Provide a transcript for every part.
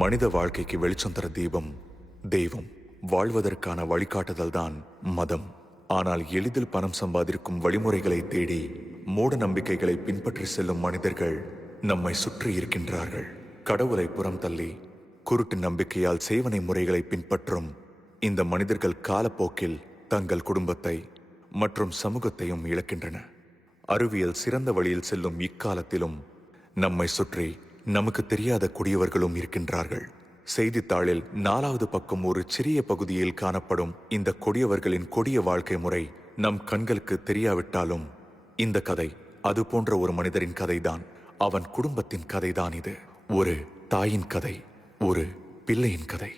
மனித வாழ்க்கைக்கு வெளிச்சம் தர தீபம் தெய்வம். வாழ்வதற்கான வழிகாட்டுதல் தான் மதம். ஆனால் எளிதில் பணம் சம்பாதிக்கும் வழிமுறைகளை தேடி மூட நம்பிக்கைகளை பின்பற்றி செல்லும் மனிதர்கள் நம்மை சுற்றி இருக்கின்றார்கள். கடவுளை புறம் தள்ளி குருட்டு நம்பிக்கையால் சேவனை முறைகளை பின்பற்றும் இந்த மனிதர்கள் காலப்போக்கில் தங்கள் குடும்பத்தை மற்றும் சமூகத்தையும் இழக்கின்றன. அறிவியல் சிறந்த வழியில் செல்லும் இக்காலத்திலும் நம்மை சுற்றி நமக்கு தெரியாத கொடியவர்களும் இருக்கின்றார்கள். செய்தித்தாளில் 4வது பக்கம் ஒரு சிறிய பகுதியில் காணப்படும் இந்த கொடியவர்களின் கொடிய வாழ்க்கை முறை நம் கண்களுக்கு தெரியாவிட்டாலும் இந்த கதை அது போன்ற ஒரு மனிதரின் கதைதான். அவன் குடும்பத்தின் கதைதான் இது. ஒரு தாயின் கதை, ஒரு பிள்ளையின் கதை.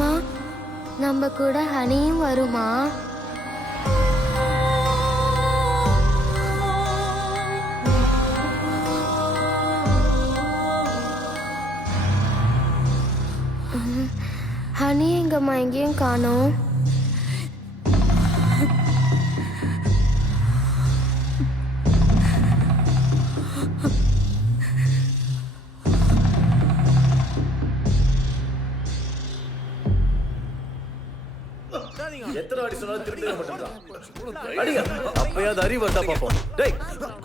அம்மா, நம்ம கூட ஹனியும் வருமா? ஹனி எங்கம்மா? எங்கேயும் காணோம். எத்தனை வாட்டி சொன்னாலும் திரும்ப மாட்டேங்கிறான். அடிங்க, அப்பயாவது அறிவு வந்தா பாப்போம். டேய்,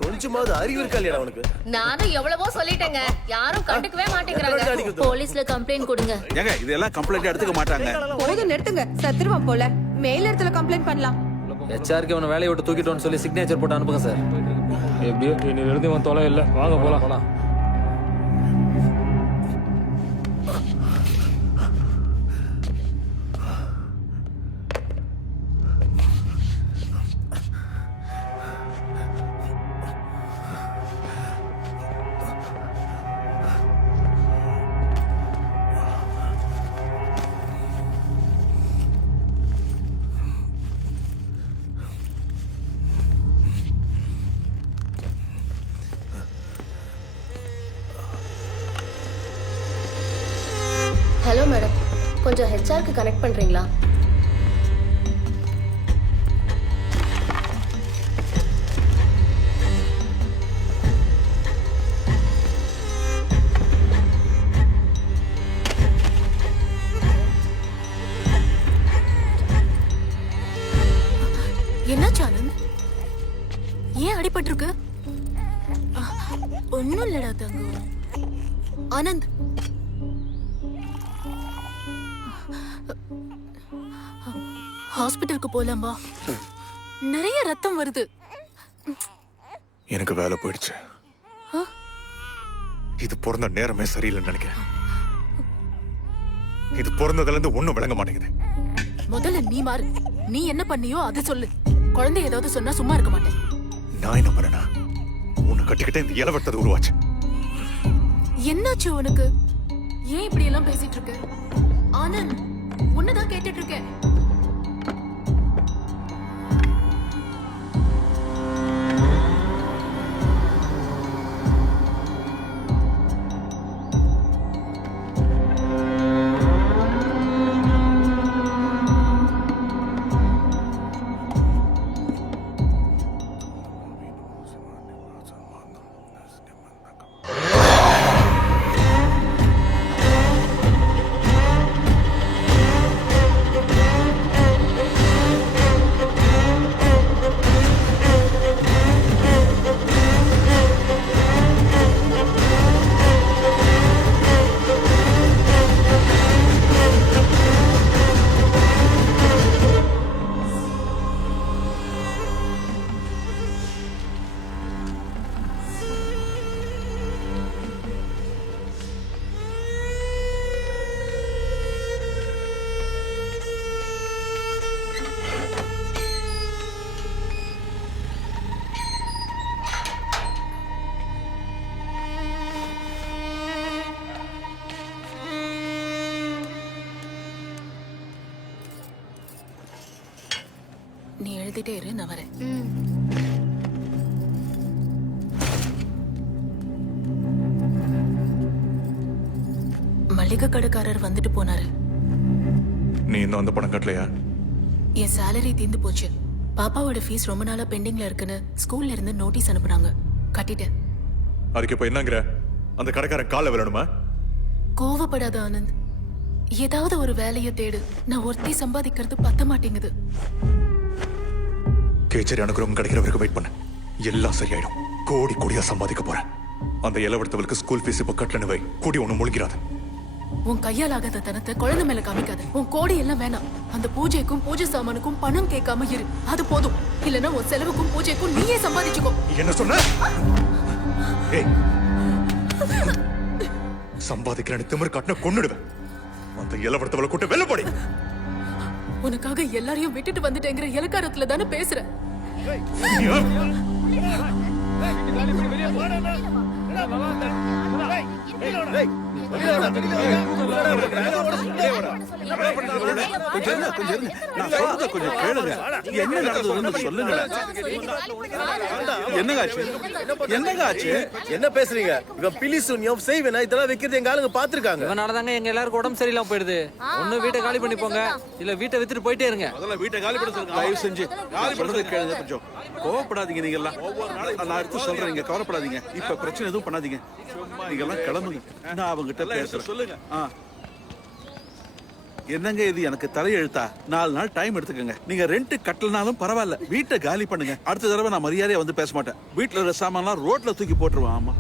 கொஞ்சமாவது அறிவு இருக்கா இல்லையா அவனுக்கு? நானும் எவ்வளவோ சொல்லிட்டேங்க, யாரும் கண்டுக்கவே மாட்டேங்கிறாங்க. போலீஸ்ல கம்ப்ளைண்ட் கொடுங்க. ஏங்க இதெல்லாம் கம்ப்ளைண்ட் எடுத்துக்க மாட்டாங்க. போதும் நிறுத்துங்க, சத்துருவான் போல. மேல் இடத்துல கம்ப்ளைண்ட் பண்ணலாம். ஹெச்ஆர்க்கு அவனை வேலையை விட்டு தூக்கிட்டோன்னு சொல்லி சிக்னேச்சர் போட்டு அனுப்புங்க சார். எப்படியோ இனி எழுதி அவன் தொலை இல்லை. வாங்க போலாம் போலாம். ஹலோ மேடம், கொஞ்சம் ஹெச்ஆர்க்கு கனெக்ட் பண்றீங்களா? என்னாச்சு ஆனந்த்? ஏன் அடிபட்டிருக்கு? ஒன்னும் இல்லடா தங்கம். ஆனந்த், ஹாஸ்பிட்டலுக்கு போலாம்பா. நிறைய ரத்தம் வருது. எனக்கு வேலை போயிடுச்சு. இது பிறந்த நேரமே சரியில்லைன்னு நினைக்கிறேன். இது பிறந்ததுல இருந்து ஒண்ணும் விளங்க மாட்டேங்குது. முதல்ல நீ மாறு. நீ என்ன பண்ணியோ அதை சொல்லு. குழந்தை ஏதாவது சொன்னா சும்மா இருக்க மாட்டேன். நான் என்ன பண்ணனா? உன்னை கட்டிக்கிட்டே இந்த இளவட்டது உருவாச்சு. என்னாச்சு உனக்கு? ஏன் இப்படி எல்லாம் பேசிட்டு இருக்க? ஆனந்த், உன்னதான் கேட்டுட்டு இருக்கேன். நீ எழுதிட்டே இரு, நான் வரேன். மளிகை கடைக்காரர் வந்துட்டு போனாரு. நீ இன்னும் அந்த பணம் கட்டலையா? என் சேலரி தீர்ந்து போச்சு. பாப்பாவோட ஃபீஸ் ரொம்ப நாளா பெண்டிங்ல இருக்குன்னு ஸ்கூல்ல இருந்து நோட்டீஸ் அனுப்புனாங்க. கட்டிட்டேன். அதுக்கு இப்ப என்னங்கிற? அந்த கடைக்காரன் கால விழணுமா? கோவப்படாத ஆனந்த். ஏதாவது ஒரு வேலையை தேடு. நான் ஒருத்தி சம்பாதிக்கிறது பத்த மாட்டேங்குது. கேச்சரி அனுகிரகம் கிடைக்கிற வரைக்கும் வெயிட் பண்ண. எல்லாம் சரியாயிடும். கோடி கோடியா சம்பாதிக்க போறேன். அந்த இளவட்டவளுக்கு ஸ்கூல் ஃபீஸ் இப்ப கட்டலன்னு வை. கூடி ஒண்ணு முழுகிறாது. உன் கையால் ஆகாத தனத்தை குழந்தை மேல காமிக்காத. உன் கோடி எல்லாம் வேணாம். அந்த பூஜைக்கும் பூஜை சாமானுக்கும் பணம் கேட்காம இரு. அது போதும். இல்லனா உன் செலவுக்கும் பூஜைக்கும் நீயே சம்பாதிச்சுக்கோ. என்ன சொன்ன? ஏய், சம்பாதிக்கிறேன்னு திமிர் காட்டின கொன்னுடுவேன். அந்த இளவட்டவளை கூட்ட வெள்ள போடி. உனக்காக எல்லாரையும் விட்டுட்டு வந்துட்டேங்கிற இலக்காரத்துல தானே பேசுற. நான் சொல்றத கொஞ்சம் கேளுங்க. என்ன நடந்ததுன்னு சொல்லுங்க. என்னங்க ஆச்சு? என்ன பேசுறீங்க? இவன் பிலி சூன்யம் செய்வேனா இதெல்லாம் வைக்கிறது எங்க ஆளுங்க பாத்துருக்காங்க. இவனாலதாங்க எங்க எல்லாருக்கும் உடம்பு சரியில்லாம போயிடுது. ஒண்ணு வீட்டை காலி பண்ணி போங்க, இல்ல வீட்டை வித்துட்டு போயிட்டே இருங்க. முதல்ல வீட்டை காலி பண்ண சொல்லுங்க. தயவு செஞ்சு சொல்றத கேளுங்க. கொஞ்சம் கோவப்படாதீங்க. நீங்க எல்லாம் ஒவ்வொரு நாளைக்கு நான் எடுத்து சொல்றேன். நீங்க கவலைப்படாதீங்க. இப்ப பிரச்சனை எதுவும் பண்ணாதீங்க. நீங்க எல்லாம் கிளம்புங்க. நான் அவங்ககிட்ட பேசுறேன். சொல்லுங்க. என்னங்க இது எனக்கு தலையெழுத்தா? 4 நாள் டைம் எடுத்துக்கங்க. நீங்க ரெண்ட் கட்டலனாலும் பரவாயில்ல, வீட்டை காலி பண்ணுங்க. அடுத்த தடவை நான் மரியாதையா வந்து பேச மாட்டேன். வீட்டுல இருக்கிற சாமான்லாம் ரோட்ல தூக்கி போட்டுருவேன். ஆமா,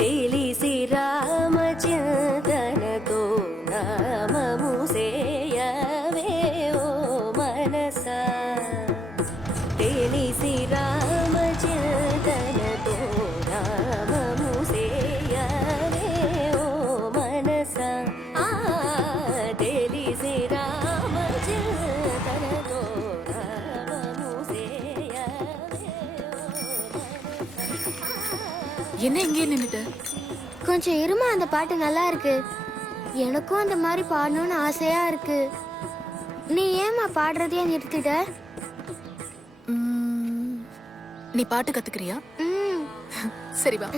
తెలిసి రామచింతనతో నామము సేయవే ఓ మనసా తెలిసి రామచింతనతో నామము సేయవే ఓ మనసా తెలిసి రామచింతనతో నామము సేయవే என்ன இங்கே நின்னுட்ட? கொஞ்சம் இருமா, அந்த பாட்டு நல்லா இருக்கு. எனக்கும் அந்த மாதிரி பாடணும்னு ஆசையா இருக்கு. நீ ஏமா பாடுறதையே நிறுத்திட்ட? நீ பாட்டு கத்துக்கிறியா? சரி வா.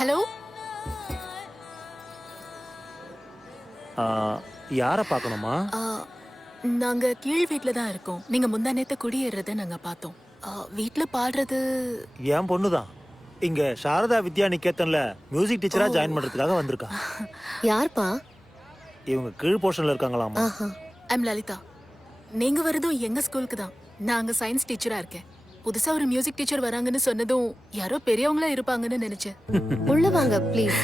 ஹலோ, யாரை பார்க்கணுமா? நாங்க கீழ் வீட்ல தான் இருக்கோம். நீங்க முந்தா நேத்து குடியேறத நாங்க பார்த்தோம். வீட்ல பாடுறது என் பொண்ணுதான். இங்க சாரதா வித்யா நிகேதன்ல மியூசிக் டீச்சரா ஜாயின் பண்றதுக்காக வந்திருக்கா. யார்ப்பா? இவங்க கீழ் போர்ஷன்ல இருக்காங்களாமா. ஐம் லலிதா. நீங்க வரதும் எங்க ஸ்கூலுக்கு தான். நான் அங்க சயின்ஸ் டீச்சரா இருக்கேன். புதுசா ஒரு மியூசிக் டீச்சர் வராங்கன்னு சொன்னதும் யாரோ பெரியவங்களா இருப்பாங்கன்னு நினைச்சேன். உள்ள வாங்க ப்ளீஸ்.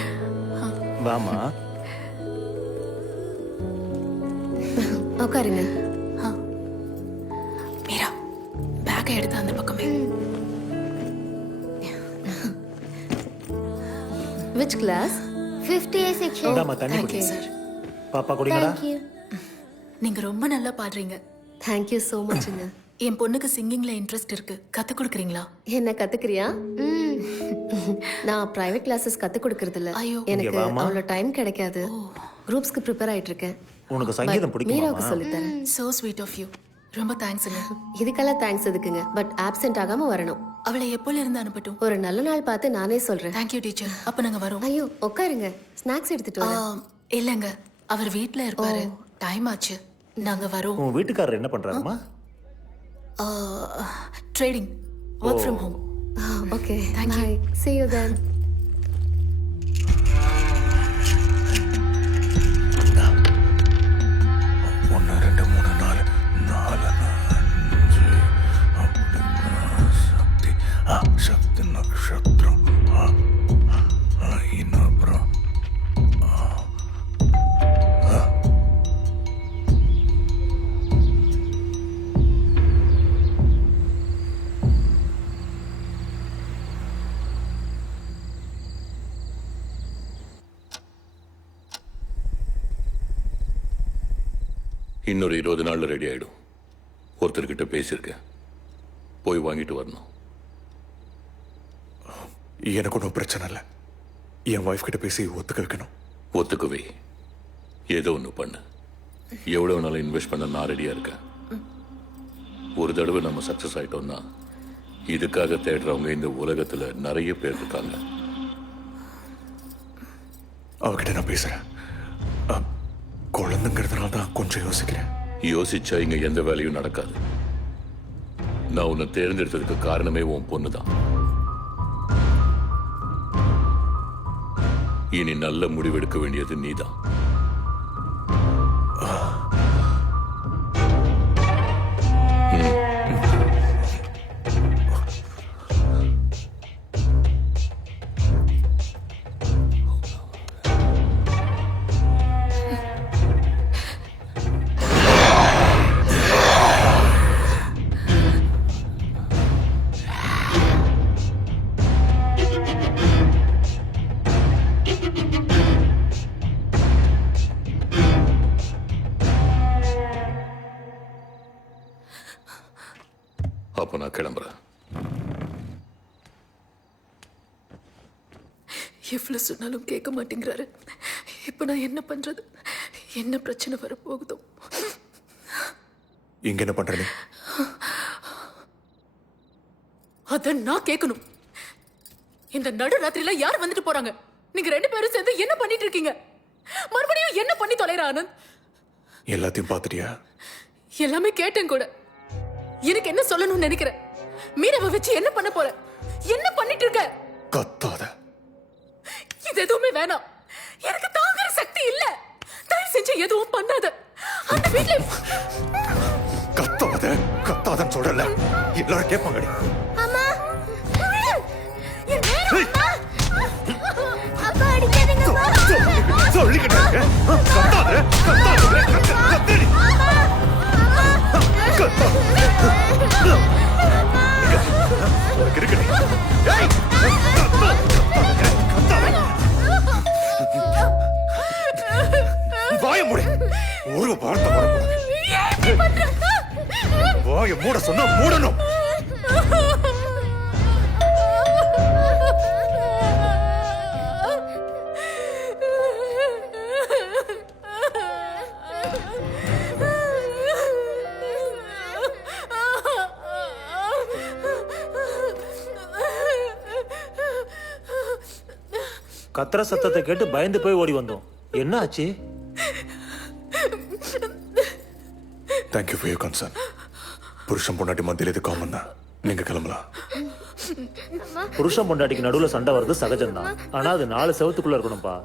வாமா. உட்காருங்க. மீரா, பேக்கை எடுத்து அந்த பக்கமே. Which class? 50A section. இந்தாம்மா தண்ணி Thank குடி. you, sir. பாப்பா குடிங்கடா. Thank you. நீங்க ரொம்ப நல்லா பாடுறீங்க. Thank you so muchங்க. என் பொண்ணுக்கு சிங்கிங்ல இன்ட்ரெஸ்ட் இருக்கு. கத்து கொடுக்குறீங்களா? என்ன கத்துக்கிறியா? நான் பிரைவேட் கிளாसेस கத்து கொடுக்கிறது இல்ல. ஐயோ. எனக்கு இங்க வாம்மா. அவ்வளவு டைம் கிடைக்காது. குரூப்ஸ்க்கு ப்ரிப்பேர் ஆயிட்டு இருக்கேன். உனக்கு சங்கீதம் பிடிக்குமா? மீராவுக்கு சொல்லி தரேன். So sweet of you. ரொம்ப தேங்க்ஸ்ங்க. இதுக்கெல்லாம் தேங்க்ஸ் எதுக்குங்க? பட் ஆப்சென்ட் ஆகாம வரணும். அவளை எப்போல இருந்து அனுப்பட்டும்? ஒரு நல்ல நாள் பார்த்து நானே சொல்றேன். Thank you teacher. அப்ப நாங்க வரோம். ஐயோ உட்காருங்க, ஸ்நாக்ஸ் எடுத்துட்டு வரேன். இல்லங்க, அவர் வீட்ல இருப்பாரு. டைம் ஆச்சு, நாங்க வரோம். உன் வீட்டுக்காரர் என்ன பண்றாருமா? Trading, work from home. Okay, Thank you. bye. See you then. Sakthi நட்சத்திரம் அப்புறம் இன்னொரு 20 நாள்ல ரெடி ஆயிடும். ஒருத்தர்கிட்ட பேசியிருக்கேன், போய் வாங்கிட்டு வரணும். எனக்கு ஒன்றும் பிரச்சனை இல்லை. என் ஒய்ஃப் கிட்ட பேசி ஒத்துக்க வைக்கணும். ஒத்துக்குவே, ஏதோ ஒன்று பண்ணு. எவ்வளவு நாள் இன்வெஸ்ட் பண்ண நான் ரெடியா இருக்கேன். ஒரு தடவை நம்ம சக்சஸ் ஆயிட்டோம்னா இதுக்காக தேடுறவங்க இந்த உலகத்துல நிறைய பேர் இருக்காங்க. அவகிட்ட நான் பேசுறேன். குழந்தைங்கிறதுனால தான் கொஞ்சம் யோசிக்கிறேன். யோசிச்சா இங்க எந்த வேலையும் நடக்காது. நான் உன்னை தேர்ந்தெடுத்ததுக்கு காரணமே உன் பொண்ணுதான். இனி நல்ல முடிவெடுக்க வேண்டியது நீதான். அப்ப நான் கிளம்புறேன். எவ்வளவு சொன்னாலும் கேட்க மாட்டேங்கிறாரு. இப்ப நான் என்ன பண்றது? என்ன பிரச்சனை வரப்போகுதோ? இங்க என்ன பண்ற நீ? அத நான் கேட்கணும். இந்த நடு ராத்திரில யார் வந்துட்டு போறாங்க? நீங்க 2 பேரும் சேர்ந்து என்ன பண்ணிட்டு இருக்கீங்க? மறுபடியும் என்ன பண்ணி தொலைற ஆனந்த்? எல்லாத்தையும் பாத்துட்டியா? எல்லாமே கேட்டேன் கூட. எனக்கு என்ன சொல்லணும்னு நினைக்கிறேன்? மீனவை வச்சு என்ன பண்ண போற? என்ன பண்ணிட்டு இருக்க? கத்தாத. இது எதுவுமே வேணாம். எனக்கு தாங்குற சக்தி இல்ல. தயவு செஞ்சு எதுவும் பண்ணாத. அந்த வீட்ல கத்தாத கத்தாதன்னு சொல்றல. எல்லாரும் கேட்பாங்கடி. அம்மா அப்பா அடிக்காதீங்க. சொல்லிக்கிட்டே கத்தாத கத்தாத கத்தாதடி. வாய மூட. ஒரு வார்த்தை வாய மூட சொன்னா மூடணும். கத்துற சத்தத்தை கேட்டு பயந்து போய் ஓடி வந்தோம். என்ன ஆச்சு? Thank you for your concern. புருஷன் பொண்டாட்டி மத்தியில் இது காமன் தான். நீங்க கிளம்பலாம். புருஷன் பொண்டாட்டிக்கு நடுவுல சண்டை வர்றது சகஜம்தான். ஆனா அது 4 செவத்துக்குள்ள இருக்கணும்பா.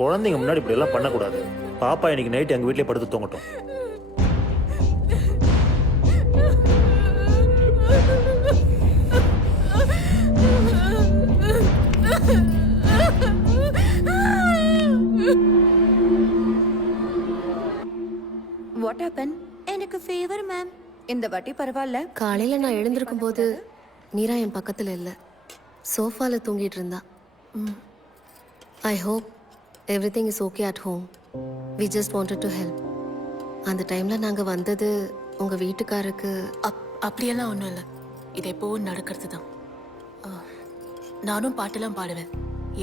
குழந்தைங்க முன்னாடி இப்படி எல்லாம் பண்ணக்கூடாது. பாப்பா இன்னைக்கு நைட் எங்க வீட்லயே படுத்து தூங்கட்டும். What happen? எனக்கு ஃபீவர் மேம். இந்த வாட்டி பரவாயில்ல. காலையில நான் எழுந்திருக்கும் போது மீரா என் பக்கத்துல இல்ல, சோஃபால தூங்கிட்டு இருந்தா. I hope everything is okay at home. We just wanted to help. அந்த டைம்ல நாங்க வந்தது உங்க வீட்டுக்காருக்கு. அப்படியெல்லாம் ஒண்ணும் இல்ல. இது எப்பவும் நடக்கிறது தான். நானும் பாட்டெல்லாம் பாடுவேன்.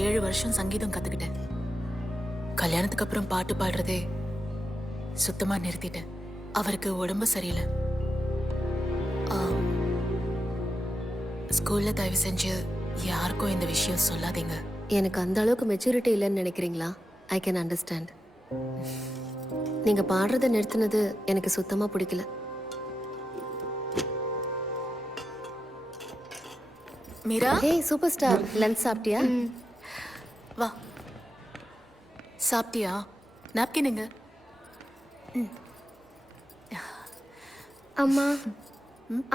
7 வருஷம் சங்கீதம் கத்துக்கிட்டேன். கல்யாணத்துக்கு அப்புறம் பாட்டு பாடுறதே சுத்தமா நிறுத்திட்டேன். அவருக்கு உடம்பு சரியில்லை. ஸ்கூல்ல தயவு செஞ்சு யாருக்கும் இந்த விஷயம் சொல்லாதீங்க. எனக்கு அந்த அளவுக்கு மெச்சூரிட்டி இல்லைன்னு நினைக்கிறீங்களா? I can understand. நீங்க பாடுறதை நிறுத்தினது எனக்கு சுத்தமா பிடிக்கல. மீரா, ஹே சூப்பர் ஸ்டார், லஞ்ச் சாப்பிட்டியா? வா. சாப்பிட்டியா? நாப்கின் எங்க? அம்மா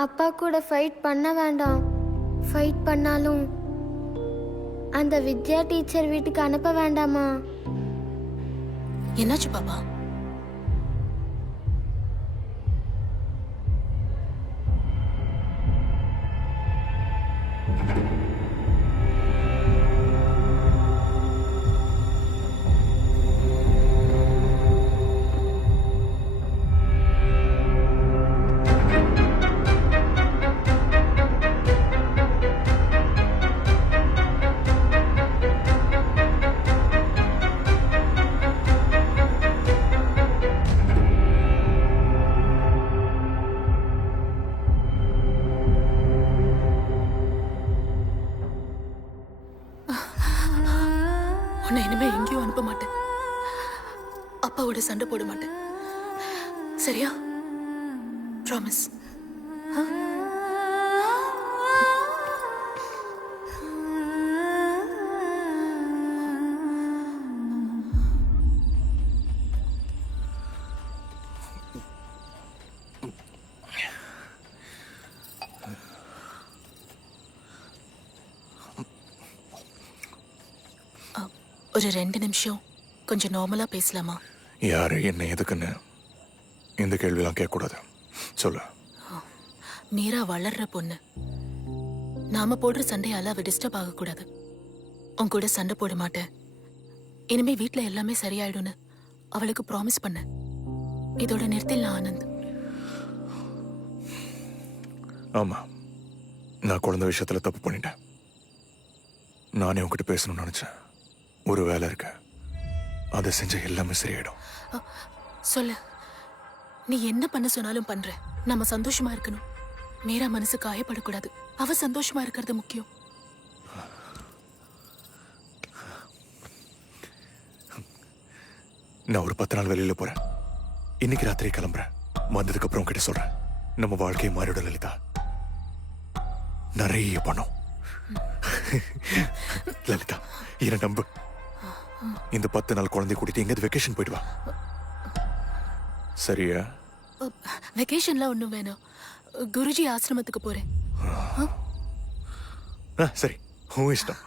அப்பா கூட ஃபைட் பண்ண வேண்டாம். ஃபைட் பண்ணாலும் அந்த வித்யா டீச்சர் வீட்டுக்கு அனுப்ப வேண்டாமா? என்னாச்சு பாப்பா? அப்பாவோட சண்டை போட மாட்டேன். சரியா? ப்ராமிஸ். ஒரு 2 நிமிஷம் கொஞ்சம் நார்மலா பேசலாமா? யாரு என்ன எதுக்குன்னு இந்த கேள்வியெல்லாம் கேட்கக்கூடாது. சொல்லு. மீரா வளர்ற பொண்ணு. நாம போடுற சண்டையால அவ டிஸ்டர்ப் ஆகக்கூடாது. உன் கூட சண்டை போட மாட்டேன், இனிமே வீட்ல எல்லாமே சரியாயிடும்னு அவளுக்கு ப்ராமிஸ் பண்ண. இதோட நிறுத்திடலாம் ஆனந்த். ஆமா, நான் குழந்தை விஷயத்துல தப்பு பண்ணிட்டேன். நானே உன்கிட்ட பேசணும்னு நினைச்சேன். ஒரு வேலை இருக்கு, அதை செஞ்ச எல்லாமே சரியாயிடும். சொல்லு, நீ என்ன பண்ண சொன்னாலும் பண்ற. நம்ம சந்தோஷமா இருக்கணும். மீரா மனசு காயப்படக்கூடாது. அவ சந்தோஷமா இருக்கிறது முக்கியம். நான் ஒரு 10 நாள் வெளியில போறேன். இன்னைக்கு ராத்திரி கிளம்புறேன். வந்ததுக்கு அப்புறம் கிட்ட சொல்றேன். நம்ம வாழ்க்கையை மாறிவிட லலிதா. நிறைய பணம். லலிதா, என்ன நம்பு. இந்த 10 நாள் குழந்தை கூட்டிட்டு எங்கேயாவது வெக்கேஷன் போயிட்டு வா. சரியா? வெக்கேஷன்ல ஒண்ணும் வேணாம். குருஜி ஆசிரமத்துக்கு போறேன். சரி, உன் இஷ்டம்.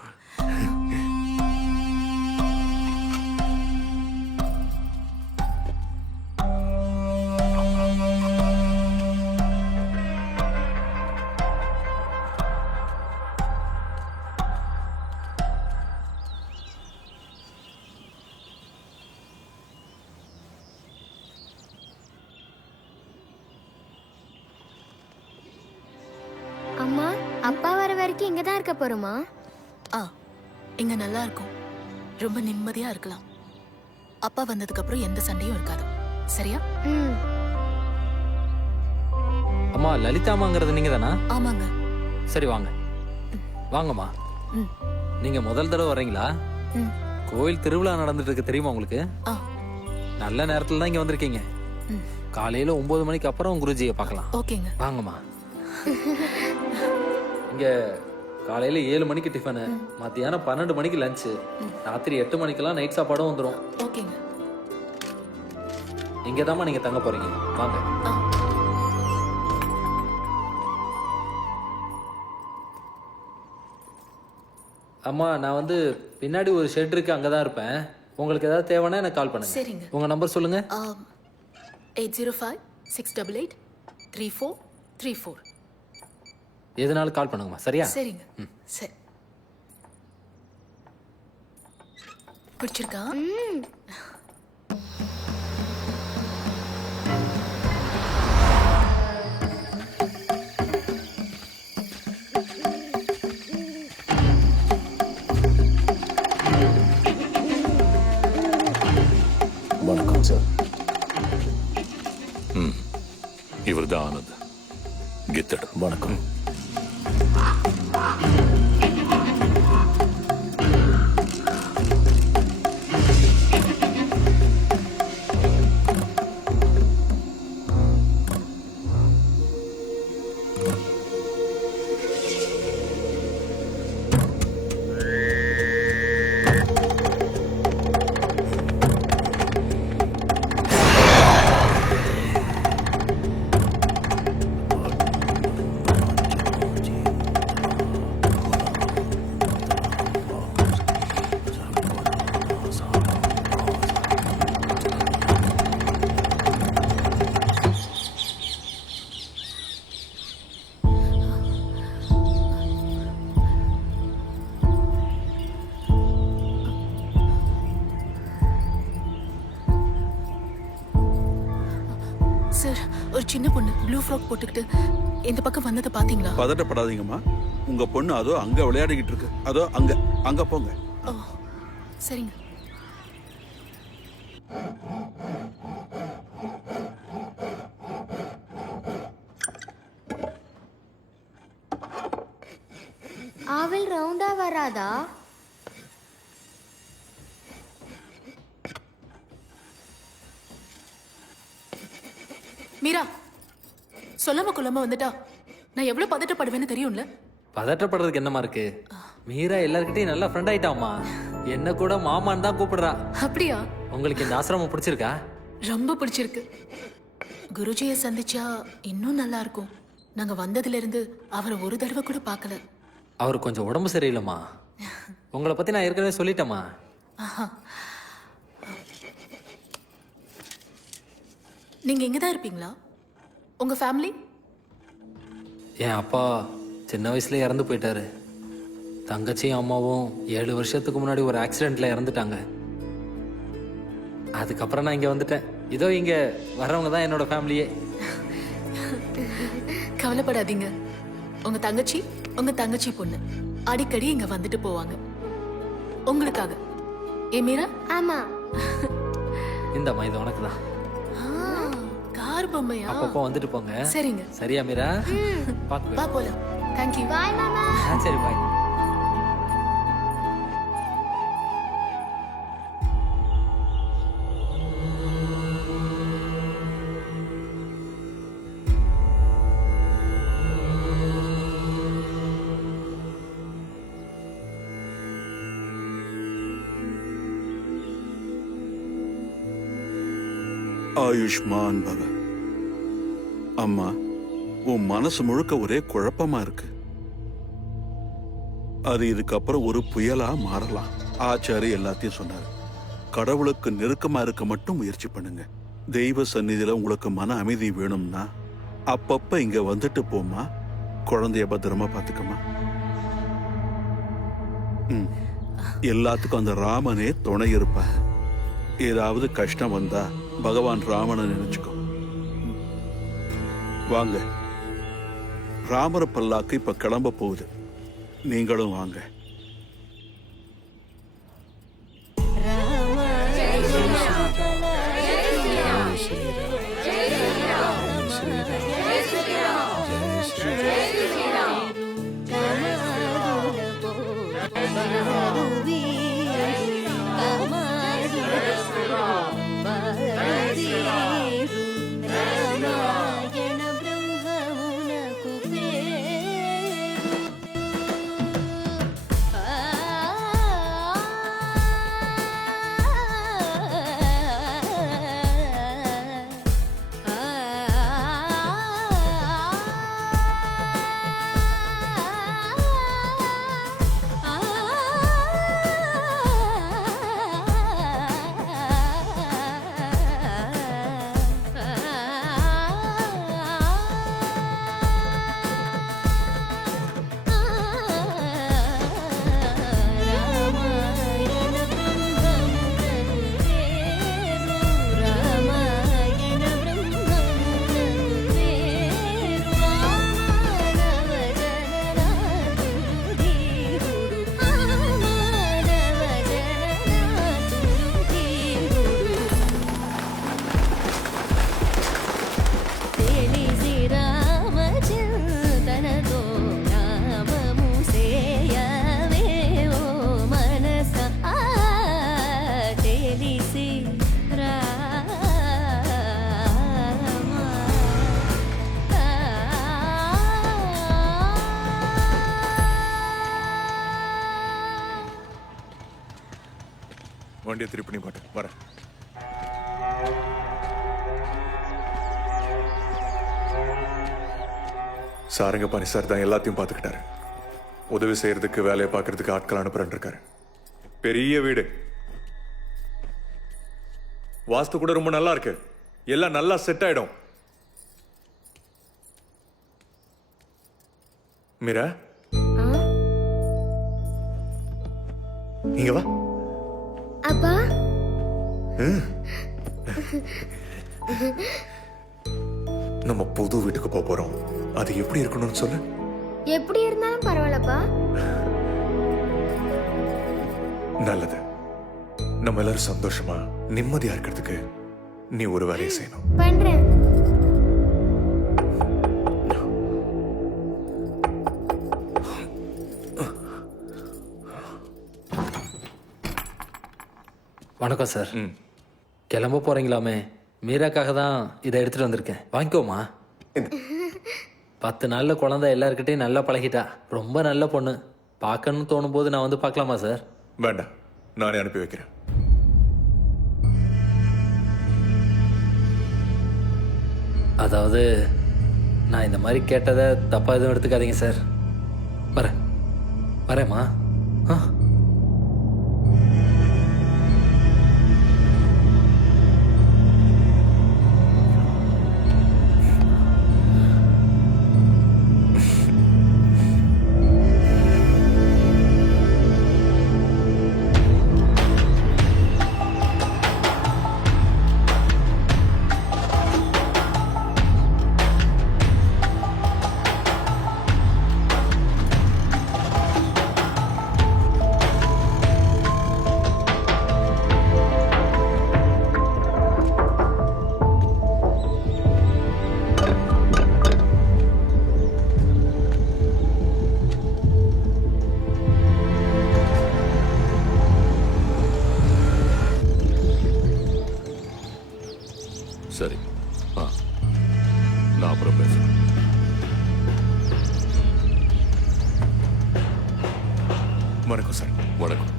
அம்மா, அப்பா வர வரைக்கும் இங்க தான் இருக்க போறோமா? இங்க நல்லா இருக்கும். ரொம்ப நிம்மதியா இருக்கலாம். அப்பா வந்ததுக்கு அப்புறம் எந்த சண்டையும் இருக்காது. சரியா? அம்மா, லலிதாமாங்கிறது நீங்க தானா? ஆமாங்க. சரி, வாங்க வாங்கம்மா. நீங்க முதல் தடவை வர்றீங்களா? கோயில் திருவிழா நடந்துட்டு இருக்கு, தெரியுமா உங்களுக்கு? நல்ல நேரத்துல தான் இங்க வந்திருக்கீங்க. காலையில 9 மணிக்கு அப்புறம் குருஜியை பார்க்கலாம். ஓகேங்க. வாங்கம்மா. இங்க காலையில 7 மணிக்கு டிஃபனு, மத்தியானம் 12 மணிக்கு லஞ்சு, ராத்திரி 8 மணிக்கெல்லாம் நைட் சாப்பாடும் வந்துடும். ஓகேங்க. இங்கதாம்மா நீங்க தங்க போறீங்க. வாங்க. அம்மா, நான் வந்து பின்னாடி ஒரு ஷெட் இருக்கு, அங்கதான் இருப்பேன். உங்களுக்கு ஏதாவது தேவைன்னா எனக்கு கால் பண்ணுங்க. சரிங்க. உங்க நம்பர் சொல்லுங்க. 805-688-3434. எதுனாலும் கால் பண்ணுங்கம்மா. சரியா? சரிங்க. சரி. பிடிச்சிருக்கா? வணக்கம் சார். இவர் தான் ஆனந்த். கித்தட். வணக்கம். சார், ஒரு சின்ன பொண்ணு ப்ளூ ஃப்ராக் போட்டுக்கிட்டு இந்த பக்கம் வந்ததை பாத்தீங்களா? பதட்டப்படாதீங்கம்மா. உங்க பொண்ணு அதோ அங்க விளையாடிக்கிட்டு இருக்கு. அதோ அங்க அங்க போங்க. ஓ, சரிங்க. ஆவில் ரவுண்டா வராதா? மீரா சொல்லாம கொள்ளாம வந்துட்டா நான் எவ்வளவு பதட்டப்படுவேன்னு தெரியும்ல. பதட்டப்படுறதுக்கு என்னமா இருக்கு? மீரா எல்லார்கிட்டயும் நல்லா ஃப்ரெண்ட் ஆயிட்டாமா. என்ன கூட மாமான்னு தான் கூப்பிடுறா. அப்படியா? உங்களுக்கு இந்த ஆசிரமம் பிடிச்சிருக்கா? ரொம்ப பிடிச்சிருக்கு. குருஜியை சந்திச்சா இன்னும் நல்லா இருக்கும். நாங்க வந்ததுல இருந்து அவரை ஒரு தடவை கூட பார்க்கல. அவர் கொஞ்சம் உடம்பு சரியில்லைம்மா. உங்களை பத்தி நான் ஏற்கனவே சொல்லிட்டேம்மா. ஆஹா. நீங்க இங்கதான் இருப்பீங்களா? உங்க ஃபேமிலி? என் அப்பா சின்ன வயசுல இறந்து போயிட்டாரு. தங்கச்சியும் அம்மாவும் 7 வருஷத்துக்கு முன்னாடி ஒரு ஆக்சிடென்ட்ல இறந்துட்டாங்க. அதுக்கப்புறம் நான் இங்க வந்துட்டேன். இதோ இங்க வர்றவங்க தான் என்னோட ஃபேமிலியே. கவலைப்படாதீங்க. உங்க தங்கச்சி பொண்ணு அடிக்கடி இங்க வந்துட்டு போவாங்க உங்களுக்காக. ஏ மீரா? ஆமா. இந்த இது உனக்கு தான். கார் பொம்மையா? அப்பப்போ வந்துட்டு போங்க. சரிங்க. சரியா மீரா? பாத்து வா போலாம். தேங்க்யூ. பாய் மாமா. சரி பாய். ஆயுஷ்மான் பவ. அம்மா, உன் மனசு முழுக்க ஒரே குழப்பமா இருக்கு. அது இதுக்கப்புறம் ஒரு புயலா மாறலாம். ஆச்சாரி எல்லாத்தையும் சொன்னாரு. கடவுளுக்கு நெருக்கமா இருக்க மட்டும் முயற்சி பண்ணுங்க. தெய்வ சந்நிதியில உங்களுக்கு மன அமைதி வேணும்னா அப்பப்ப இங்க வந்துட்டு போமா. குழந்தைய பத்திரமா பாத்துக்கமா. எல்லாத்துக்கும் அந்த ராமனே துணை இருப்ப. ஏதாவது கஷ்டம் வந்தா பகவான் ராமனை நினைச்சுக்கோ. வாங்க, ராமர் பல்லாக்கு இப்ப கிளம்ப போகுது. நீங்களும் வாங்க. வண்டியை திருப்பி மாட்டேன், வரேன். சாரங்கபாணி சார் தான் எல்லாத்தையும் பார்த்துக்கிட்டாரு. உதவி செய்யறதுக்கு, வேலையை பார்க்கறதுக்கு ஆட்கள் அனுப்புறேன்னு இருக்காரு. பெரிய வீடு, வாஸ்து கூட ரொம்ப நல்லா இருக்கு. எல்லாம் நல்லா செட் ஆயிடும். மீரா, இங்க வா. அப்பா, நம்ம புது வீட்டுக்கு போக போறோம். அது எப்படி இருக்கணும்னு சொல்லு. எப்படி இருந்தாலும் பரவாயில்லப்பா. நல்லது. நம்ம எல்லாரும் சந்தோஷமா நிம்மதியா இருக்கிறதுக்கு நீ ஒரு வேலையை செய்யணும். பண்றேன். வணக்கம் சார். கிளம்ப போறீங்களாமே, மீராக்காக தான் இதை எடுத்துட்டு வந்திருக்கேன். வாங்கிக்கோமா. 10 நாள்ல குழந்தை எல்லாருக்கிட்டையும் நல்லா பழகிட்டா. ரொம்ப நல்ல பொண்ணு. பார்க்கணும்னு தோணும் போது நான் வந்து பார்க்கலாமா சார்? வேண்டாம், நானே அனுப்பி வைக்கிறேன். அதாவது நான் இந்த மாதிரி கேட்டதை தப்பாக எதுவும் எடுத்துக்காதீங்க சார். வரேம்மா. ஆ சரி, நான் அப்புறம் பேசுறேன். வணக்கம் சார். வணக்கம்.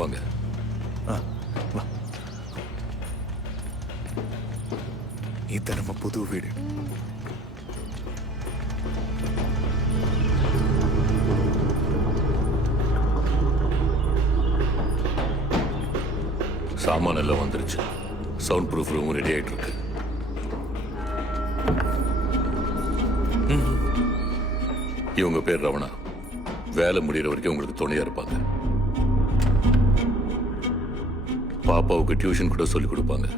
வாங்க. வா. இது நம்ம புது வீடு. சாமான் எல்லாம் வந்துருச்சு. சவுண்ட் ப்ரூஃப் ரூம் ரெடி ஆயிட்டு இருக்கு. இவங்க பேர் ரவணா. வேலை முடிகிற வரைக்கும் உங்களுக்கு துணையா இருப்பாங்க. பாப்பாவுக்கு டியூஷன் கூட சொல்லிக் கொடுப்பாங்க.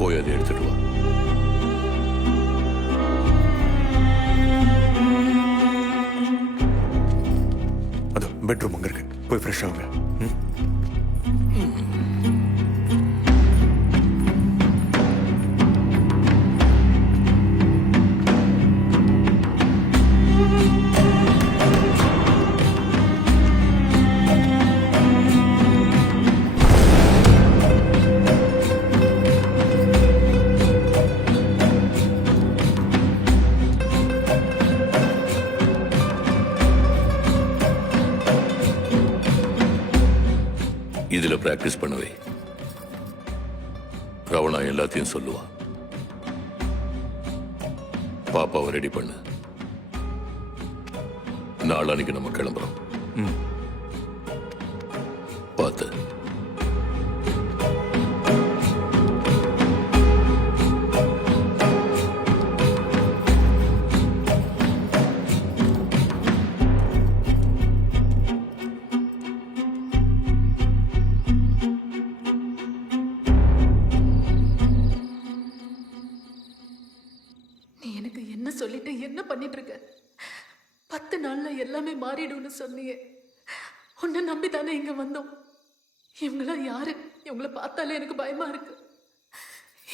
போய் அதை எடுத்துட்டு வா. அது பெட்ரூம் அங்க இருக்கு. போய் ஃப்ரெஷ் ஆகுங்க. இதுல பிராக்டிஸ் பண்ணவே ரவணா எல்லாத்தையும் சொல்லுவா. பாப்பாவை ரெடி பண்ணு. நாளானிக்கு நம்ம கிளம்புறோம். பார்த்து. நீ எனக்கு என்ன சொல்லிட்டு என்ன பண்ணிட்டு இருக்க? 10 நாள்ல எல்லாமே மாறிடும்னு சொன்னியே. உன்னை நம்பி தானே இங்க வந்தோம். இவங்களாம் யாரு? இவங்களை பார்த்தாலே எனக்கு பயமா இருக்கு.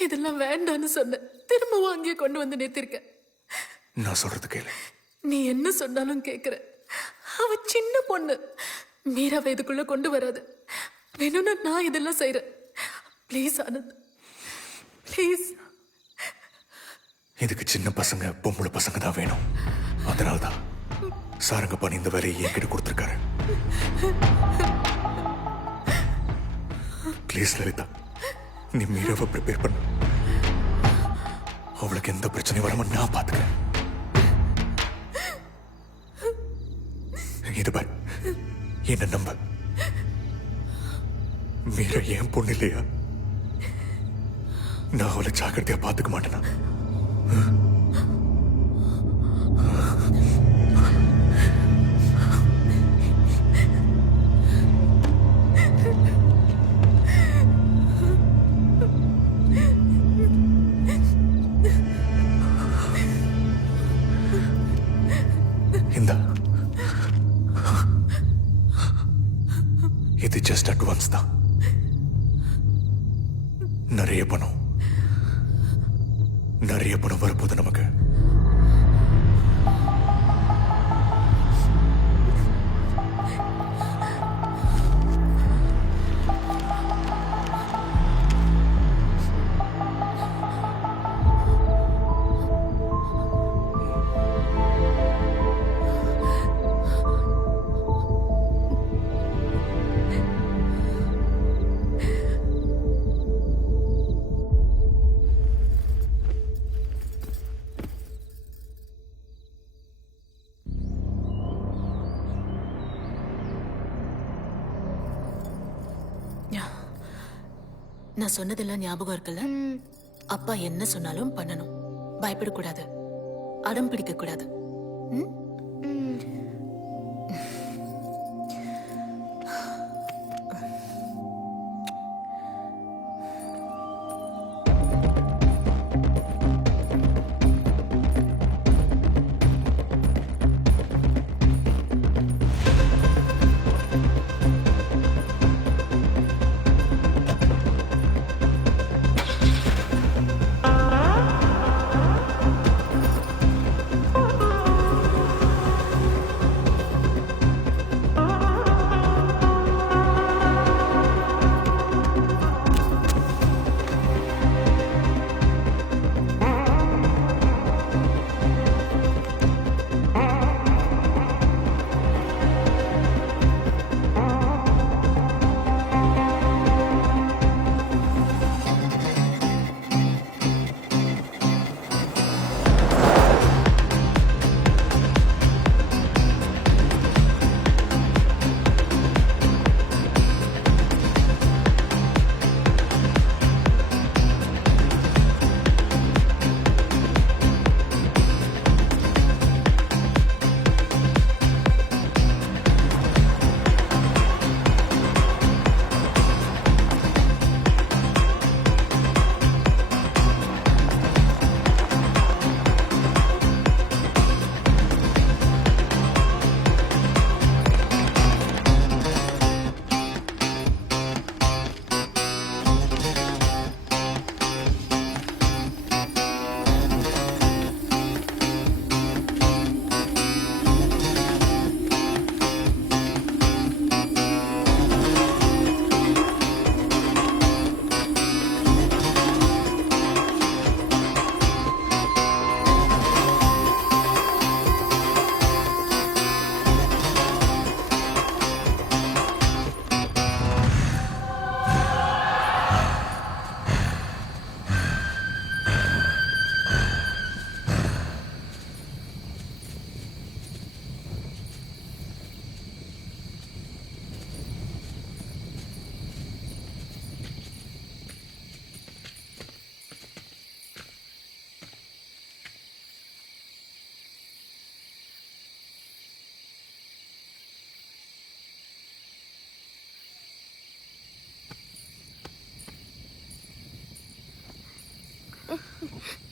இதெல்லாம் வேண்டான்னு சொன்ன. திரும்பவும் அங்கேயே கொண்டு வந்து நிறுத்திருக்க. நான் சொல்றது கேளு. நீ என்ன சொன்னாலும் கேட்கிற. அவ சின்ன பொண்ணு. மீராவை இதுக்குள்ள கொண்டு வராது. வேணும்னா நான் இதெல்லாம் செய்யறேன். Please Anand, please. இதுக்கு சின்ன பசங்க பொம்பளை பசங்க தான் வேணும். அதனால்தான் சாரங்கப்பாணி இந்த வேலையை என்கிட்ட கொடுத்துருக்காரு. ப்ளீஸ் லலிதா, நீ மீராவை ப்ரிப்பேர் பண்ணு. அவளுக்கு எந்த பிரச்சனையும் வராம நான் பார்த்துக்கிறேன். இது பாரு, என்ன நம்ப. மீரா ஏன் பொண்ணு இல்லையா? நான் அவளை ஜாக்கிரதையா பார்த்துக்க மாட்டேனா? இது ஜஸ்ட் அட்வான்ஸ் தான். நிறைய பணம் வரப்போகுது நமக்கு. நான் சொன்னதெல்லாம் ஞாபகம் இருக்குல்ல? அப்பா என்ன சொன்னாலும் பண்ணணும். பயப்படக்கூடாது, அடம் பிடிக்க கூடாது. ம்?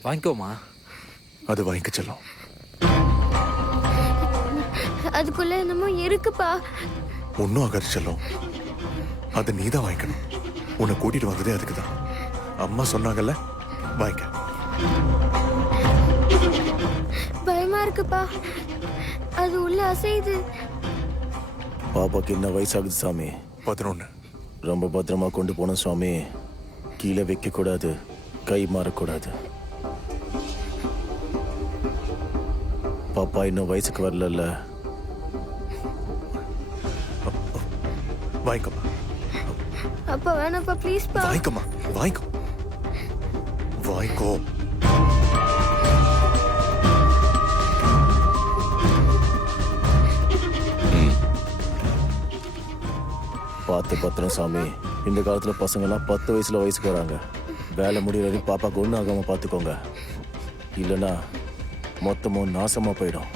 வாங்கிக்கோமா. அது வாங்கிக்க செல்லம். அதுக்குள்ள என்னமோ இருக்குப்பா. ஒன்னும் ஆகாது செல்லம். அது நீதான் வாங்கிக்கணும். உன்னை கூட்டிட்டு வந்ததே அதுக்குதான். அம்மா சொன்னாங்கல்ல, வாங்கிக்க. பயமா இருக்குப்பா, அது உள்ள அசையுது. பாப்பாக்கு என்ன வயசாகுது சாமி? 11. ரொம்ப பத்திரமா கொண்டு போனோம் சுவாமி. கீழே வைக்க கூடாது, கை மாறக்கூடாது. பாப்பா இன்னும் வயசுக்கு வரல. வாங்கிக்கோமா. அப்பா வேணாப்பா, ப்ளீஸ் பா. வாங்கிக்கோமா, வாங்கிக்கோ, வாங்கிக்கோ. பார்த்து பத்திரம் சாமி. இந்த காலத்துல பசங்கெல்லாம் 10 வயசுல வயசுக்கு வராங்க. வேலை முடிகிற வரைக்கும் பாப்பாக்கு ஒன்றும் ஆகாம பார்த்துக்கோங்க. இல்லைன்னா மொத்தமும் நாசமா போயிடும்.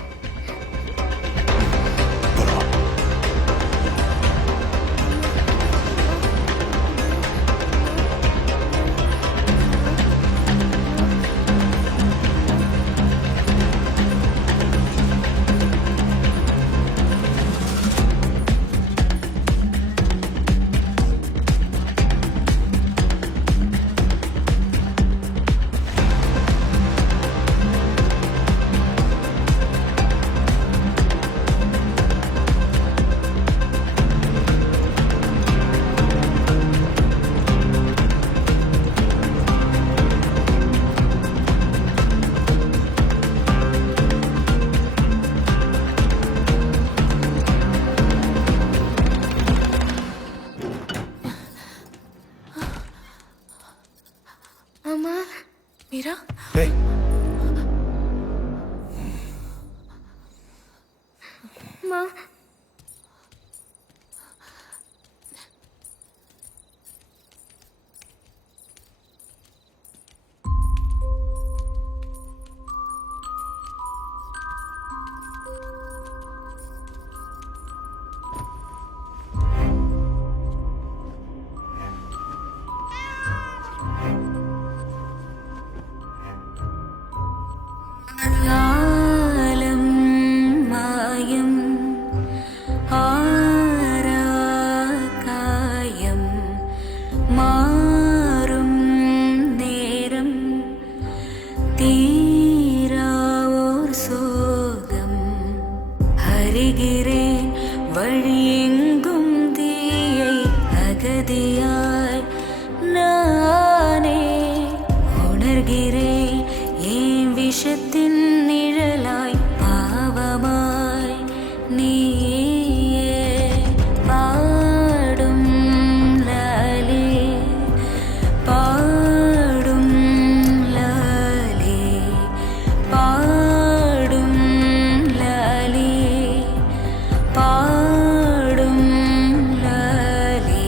மீரா, டேய், அம்மா, வாழ்கிறேன் ஏன் விஷத்தின் நிழலாய் பாவமாய் நீயே பாடும் லாலே பாடும் லாலே பாடும் லாலே பாடும் லாலே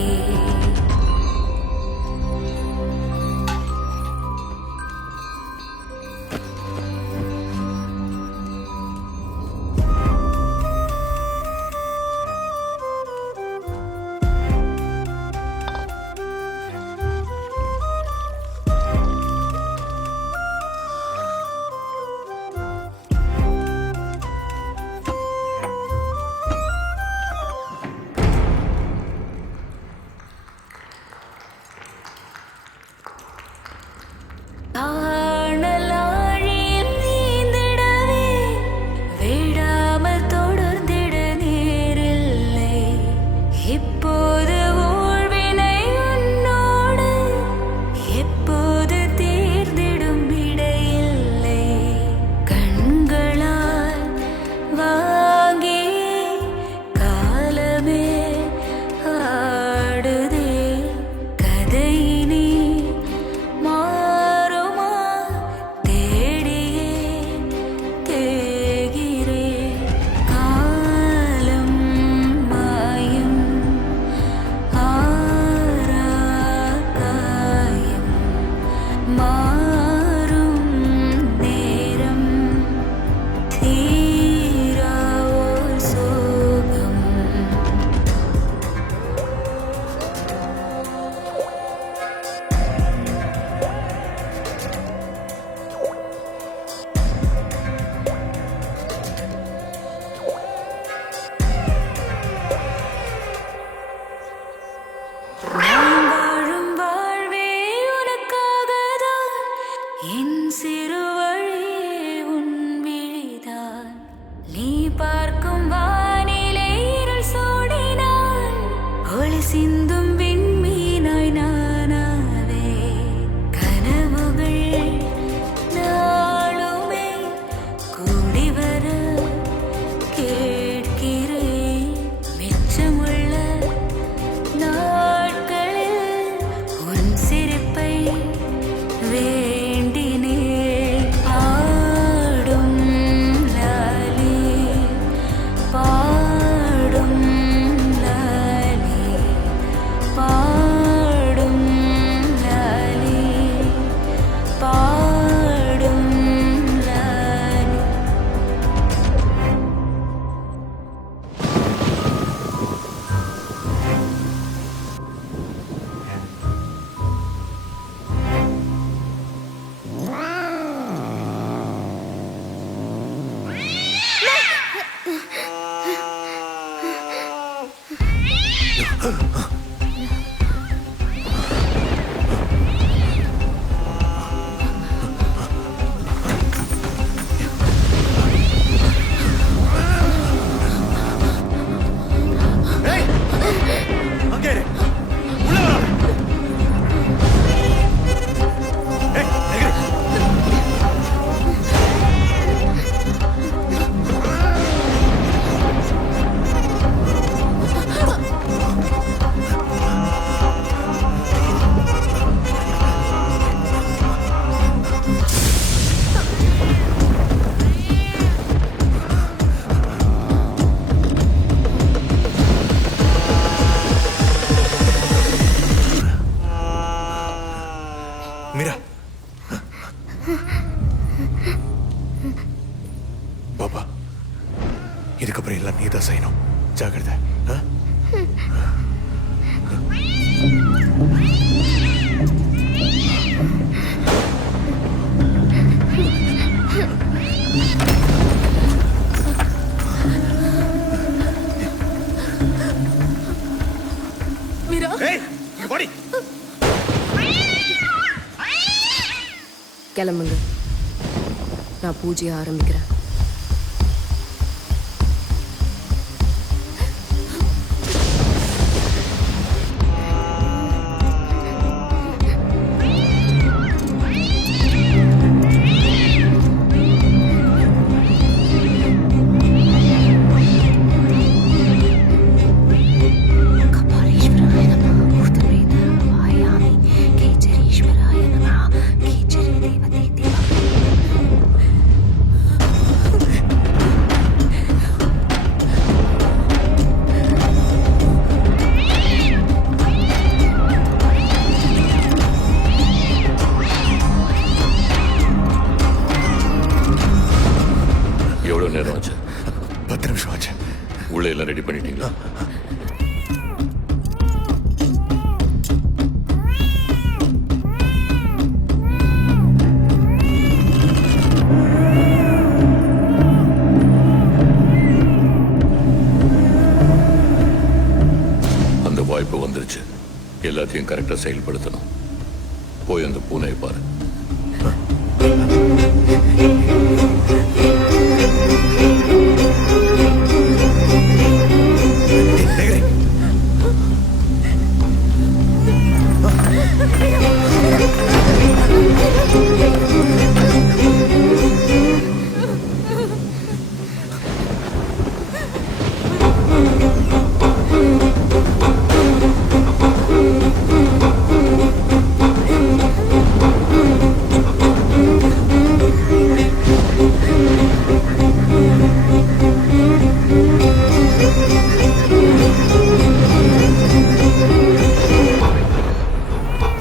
காணலாழியில் நீந்திடவே விடாமல் தொடர்ந்திட நேரில்லை இப்போது ஊழ்வினை உன்னோடு எப்போது தீர்ந்திடும் இடையில்லை கண்களால் வாங்கி காலமே ஆடுதே கதையினி மாறுமா தேடியே தேகிறே காலம் மாயும் ஆரா காயம் மாறும் நேரம் தீரா ஓர் சோகம் நான் வாழும் வாழ்வே உனக்காகதான் என் சிறு வழியே உன் விழிதான் நீ பார்க்கும் வானிலை இருள் சூடினான் ஒளி சிந்தும் விண்மீனாய் நானாவே கனவுகள் நாளுமே கூடி வர கேட்கிறேன் மிச்சமுள்ள நாட்களில் உன் சிரிப்பை வேண்டினேன் பாடும் லாலே பாடும் லாலே பாடும் லாலே பாடும் லாலே மீரா பாபா இதுக்கப்புறம் எல்லாம் நீ தான் செய்யணும் ஜாகிரதை ஆ? மீரா ஏய், இங்க வாடி. கிளம்புங்க நான் பூஜையை ஆரம்பிக்கிறேன் நேரம் ஆச்சு? 10 நிமிஷம் ஆச்சு. உள்ள எல்லாம் ரெடி பண்ணிட்டீங்களா? அந்த வாய்ப்பு வந்துருச்சு. எல்லாத்தையும் கரெக்டா செயல்படுத்தணும். போய் அந்த பூனையை பாரு.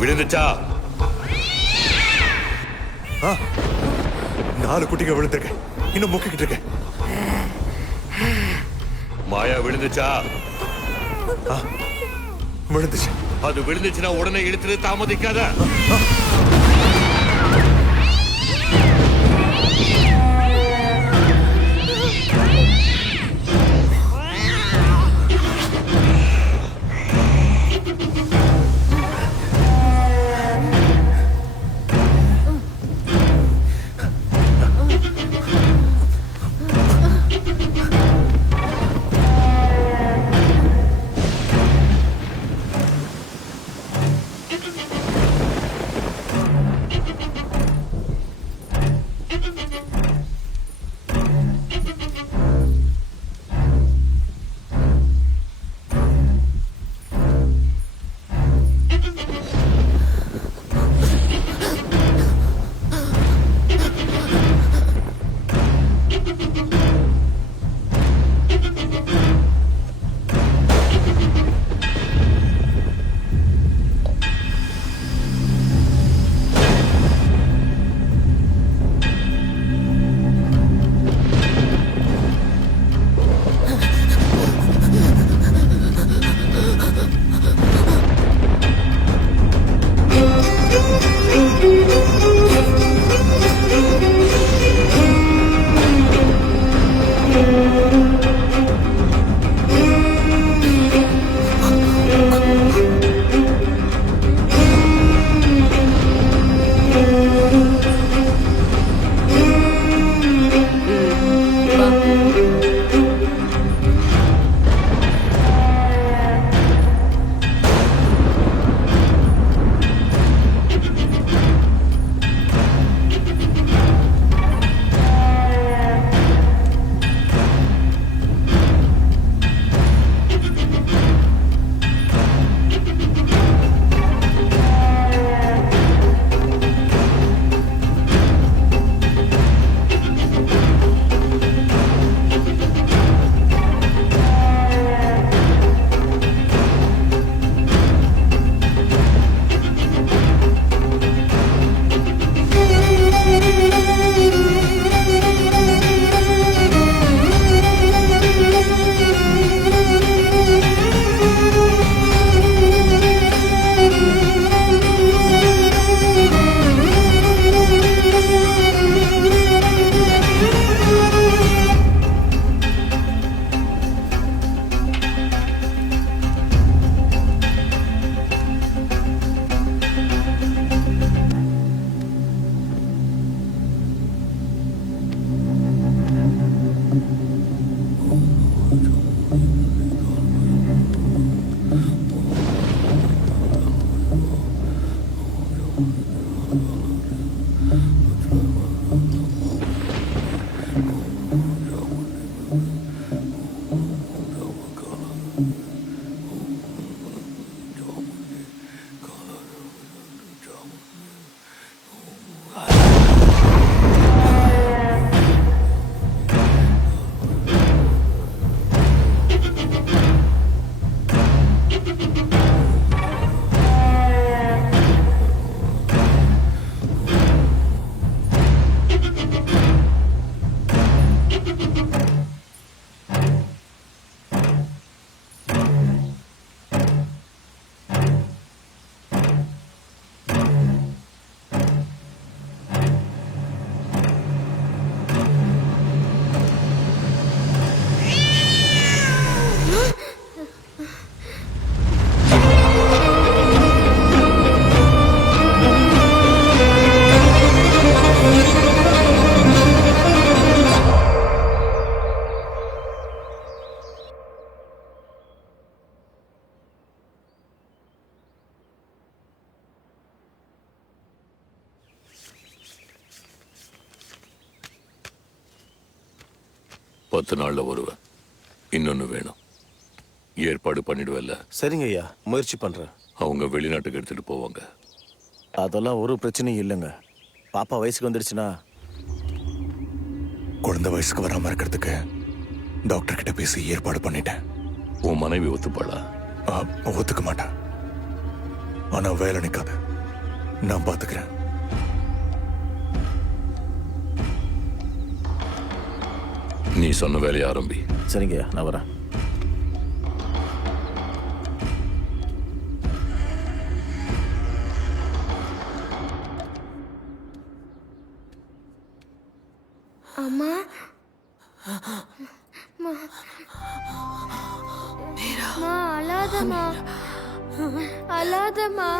விழுந்துச்சா? 4 குட்டிங்க விழுந்திருக்கேன். இன்னும் முக்கிக்கிட்டு இருக்கேன். மாயா விழுந்துச்சா? விழுந்துச்சு. அது விழுந்துச்சுன்னா உடனே இழுத்துட்டு தாமதிக்காத. 10 நாள்ல வருவேன். இன்னொன்னு வேணும், ஏற்பாடு பண்ணிடுவல்ல? சரிங்க ஐயா, முயற்சி பண்றேன். அவங்க வெளிநாட்டுக்கு எடுத்துட்டு போவாங்க. அதெல்லாம் ஒரு பிரச்சனையும் இல்லைங்க. பாப்பா வயசுக்கு வந்துடுச்சுன்னா குழந்தை வயசுக்கு வராம இருக்கிறதுக்கு டாக்டர் கிட்ட பேசி ஏற்பாடு பண்ணிட்டேன். உன் மனைவி ஒத்துப்பாளா? ஒத்துக்க மாட்டேன். ஆனா வேலை நிக்காது, நான் பாத்துக்கிறேன். நீ சொன்ன வேலையை ஆரம்பி. சரிங்க, நான் வரேன். அம்மா அழாதம்மா, அழாதம்மா,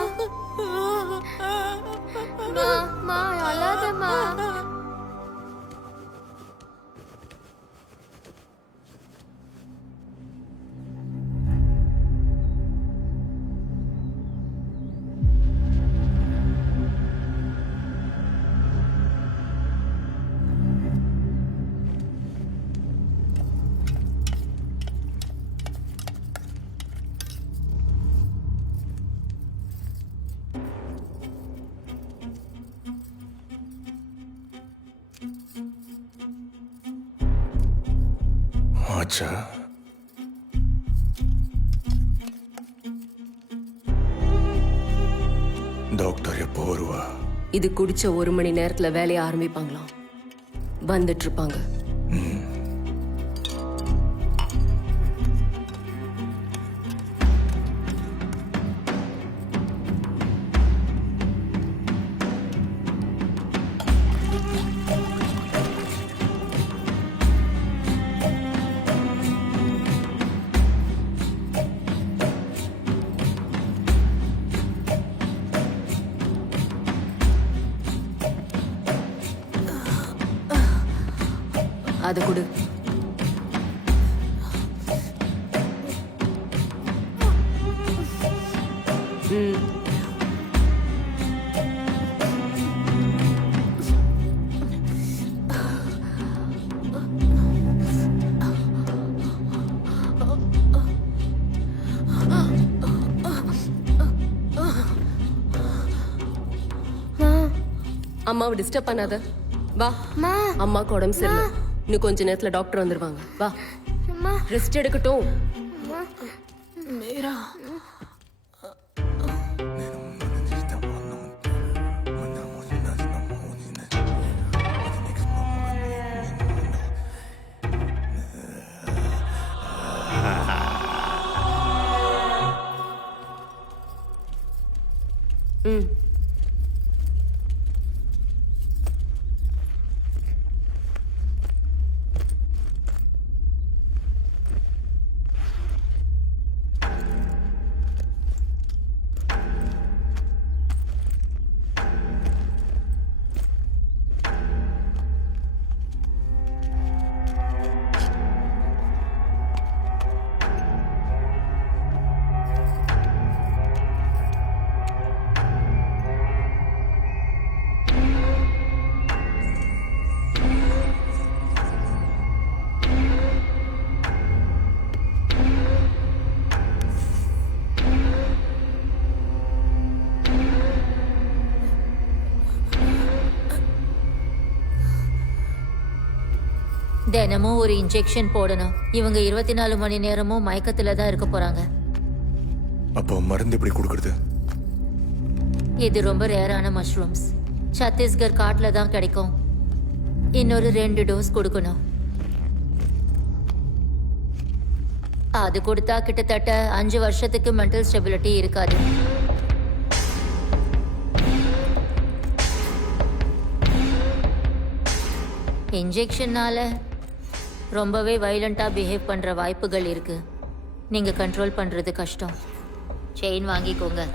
அழாதம்மா. ஆச்சா, டாக்டர் எப்போ வருவா? இது குடிச்ச 1 மணி நேரத்துல வேலையை ஆரம்பிப்பாங்களாம். வந்துட்டு இருப்பாங்க. அதை கொடு. அம்மாவை டிஸ்டர்ப் பண்ணாத. வா, அம்மாக்கு உடம்பு சரியில்லை. இன்னும் கொஞ்ச நேரத்துல டாக்டர் வந்துருவாங்க. வா, ரெஸ்ட் எடுக்கட்டும். மீரா, தினமும் ஒரு இன்ஜெக்ஷன் போடணும். இவங்க 24 மணி நேரமும் மயக்கத்துல தான் இருக்க போறாங்க. அப்போ மருந்து எப்படி கொடுக்கறது? இது ரொம்ப ரேரான மஷ்ரூம்ஸ். சத்தீஸ்கர் காட்டுல தான் கிடைக்கும். இன்னொரு 2 டோஸ் கொடுக்கணும். அது கொடுத்தா கிட்டத்தட்ட 5 வருஷத்துக்கு மென்டல் ஸ்டெபிலிட்டி இருக்காது. இன்ஜெக்ஷன்னால ரொம்பவே வைலண்டா பிஹேவ் பண்ற வாய்ப்புகள் இருக்கு. நீங்க கண்ட்ரோல் பண்றது கஷ்டம். செயின் வாங்கிக்கோங்க.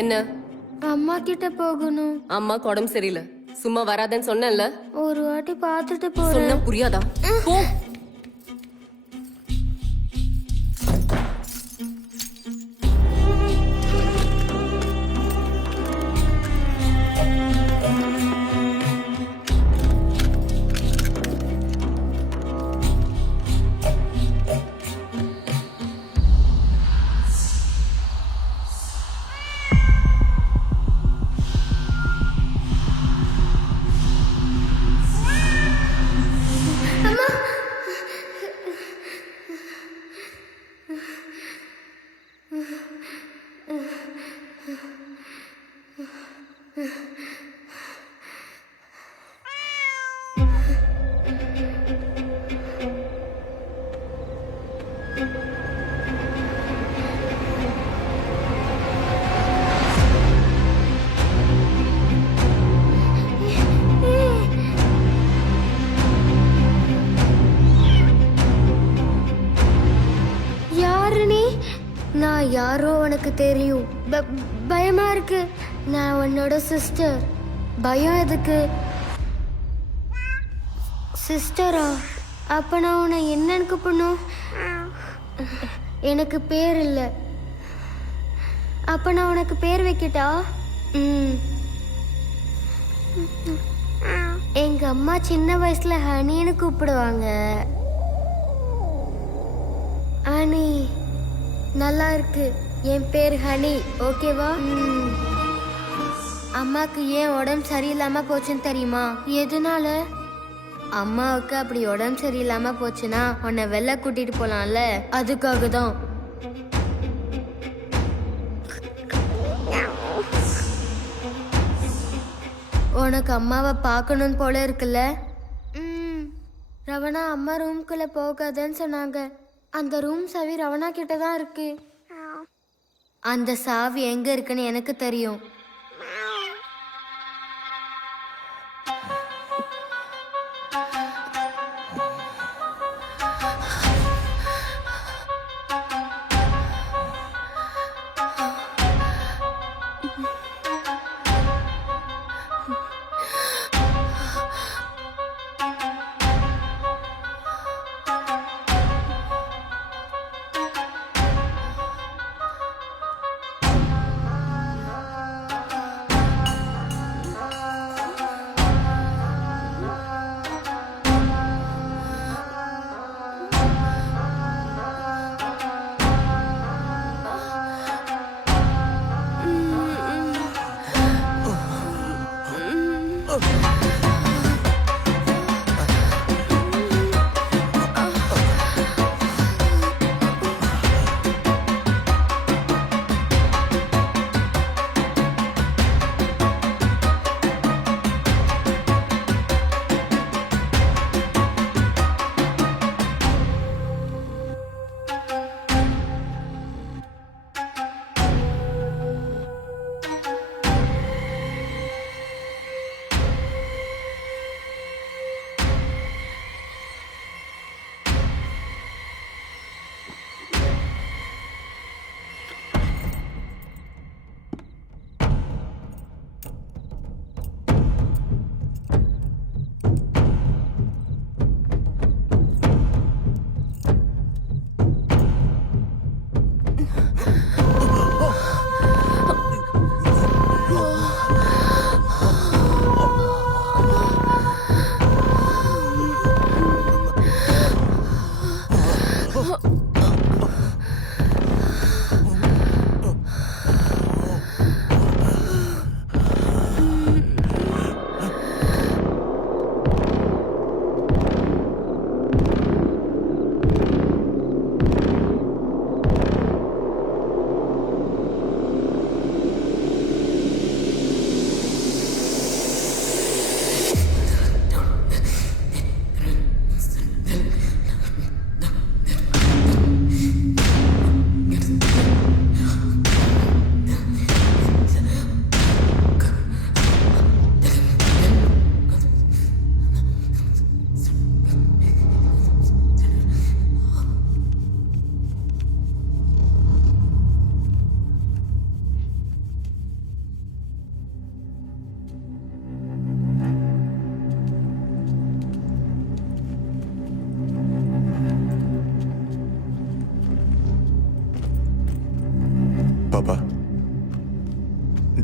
என்ன அம்மா கிட்ட போகணும். அம்மாக்கு உடம்பு சரியில்லை, சும்மா வராதன்னு சொன்னேன்ல. ஒரு வாட்டி பார்த்துட்டு போறேன். சொன்ன புரியாதா? போ. யாரு நீ? நான் யாரோ உனக்கு தெரியும். பயமா இருக்கு. நான் உன்னோட சிஸ்டர். பயம் எதுக்கு? சிஸ்டரா? அப்ப நான் உன்னை என்னன்னு கூப்பிடணும்? எனக்கு பேர் இல்லை. அப்ப நான் உனக்கு பேர் வைக்கட்டா? எங்க அம்மா சின்ன வயசுல ஹனின்னு கூப்பிடுவாங்க. ஹனி நல்லா இருக்கு. என் பேர் ஹனி, ஓகேவா? அம்மாக்கு ஏன் உடம்பு சரியில்லாம போச்சுன்னு தெரியுமா? எதனால? அம்மாவுக்கு அப்படி உடம்பு சரியில்லாம போச்சுன்னா உன்னை வெளில கூட்டிட்டு போலாம்ல, அதுக்காக தான். உனக்கு அம்மாவை பார்க்கணும்னு போல இருக்குல்ல? ரவணா அம்மா ரூம்குள்ள போகாதன்னு சொன்னாங்க. அந்த ரூம் சாவி ரவணா கிட்ட தான் இருக்கு. அந்த சாவி எங்க இருக்குன்னு எனக்கு தெரியும்.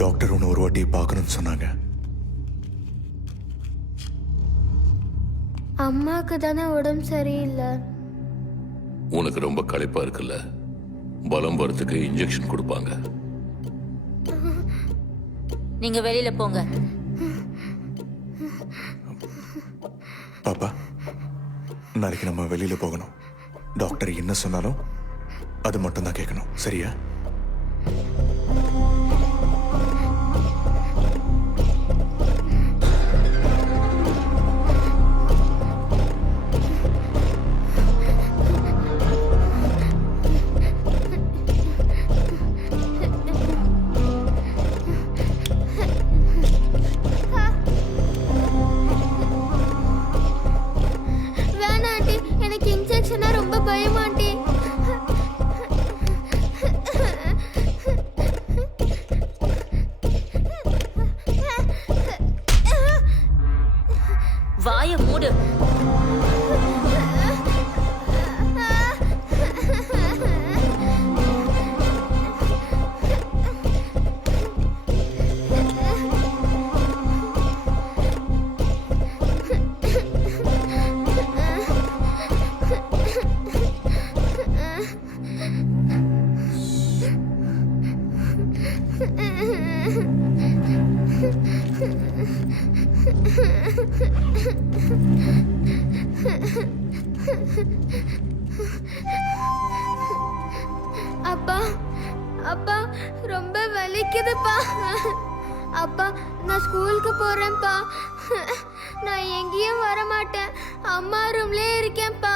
டாக்டர் உன்னை ஒரு வாட்டி பார்க்கணும்னு சொன்னாங்க. அம்மாக்கு தானே உடம்பு சரியில்லை. உனக்கு ரொம்ப களைப்பா இருக்குல்ல, பலம் வரத்துக்கு இன்ஜெக்ஷன் கொடுப்பாங்க. நீங்க வெளியில போங்க. பாப்பா, நாளைக்கு நம்ம வெளியில போகணும். டாக்டர் என்ன சொன்னாலும் அது மட்டும் தான் கேட்கணும், சரியா? வாய மூடு. அப்பா, அப்பா, ரொம்ப வலிக்குதுப்பா. அப்பா, நான் ஸ்கூலுக்கு போறேன்ப்பா. நான் எங்கேயும் வர மாட்டேன். அம்மா ரூம்லயே இருக்கேன்ப்பா.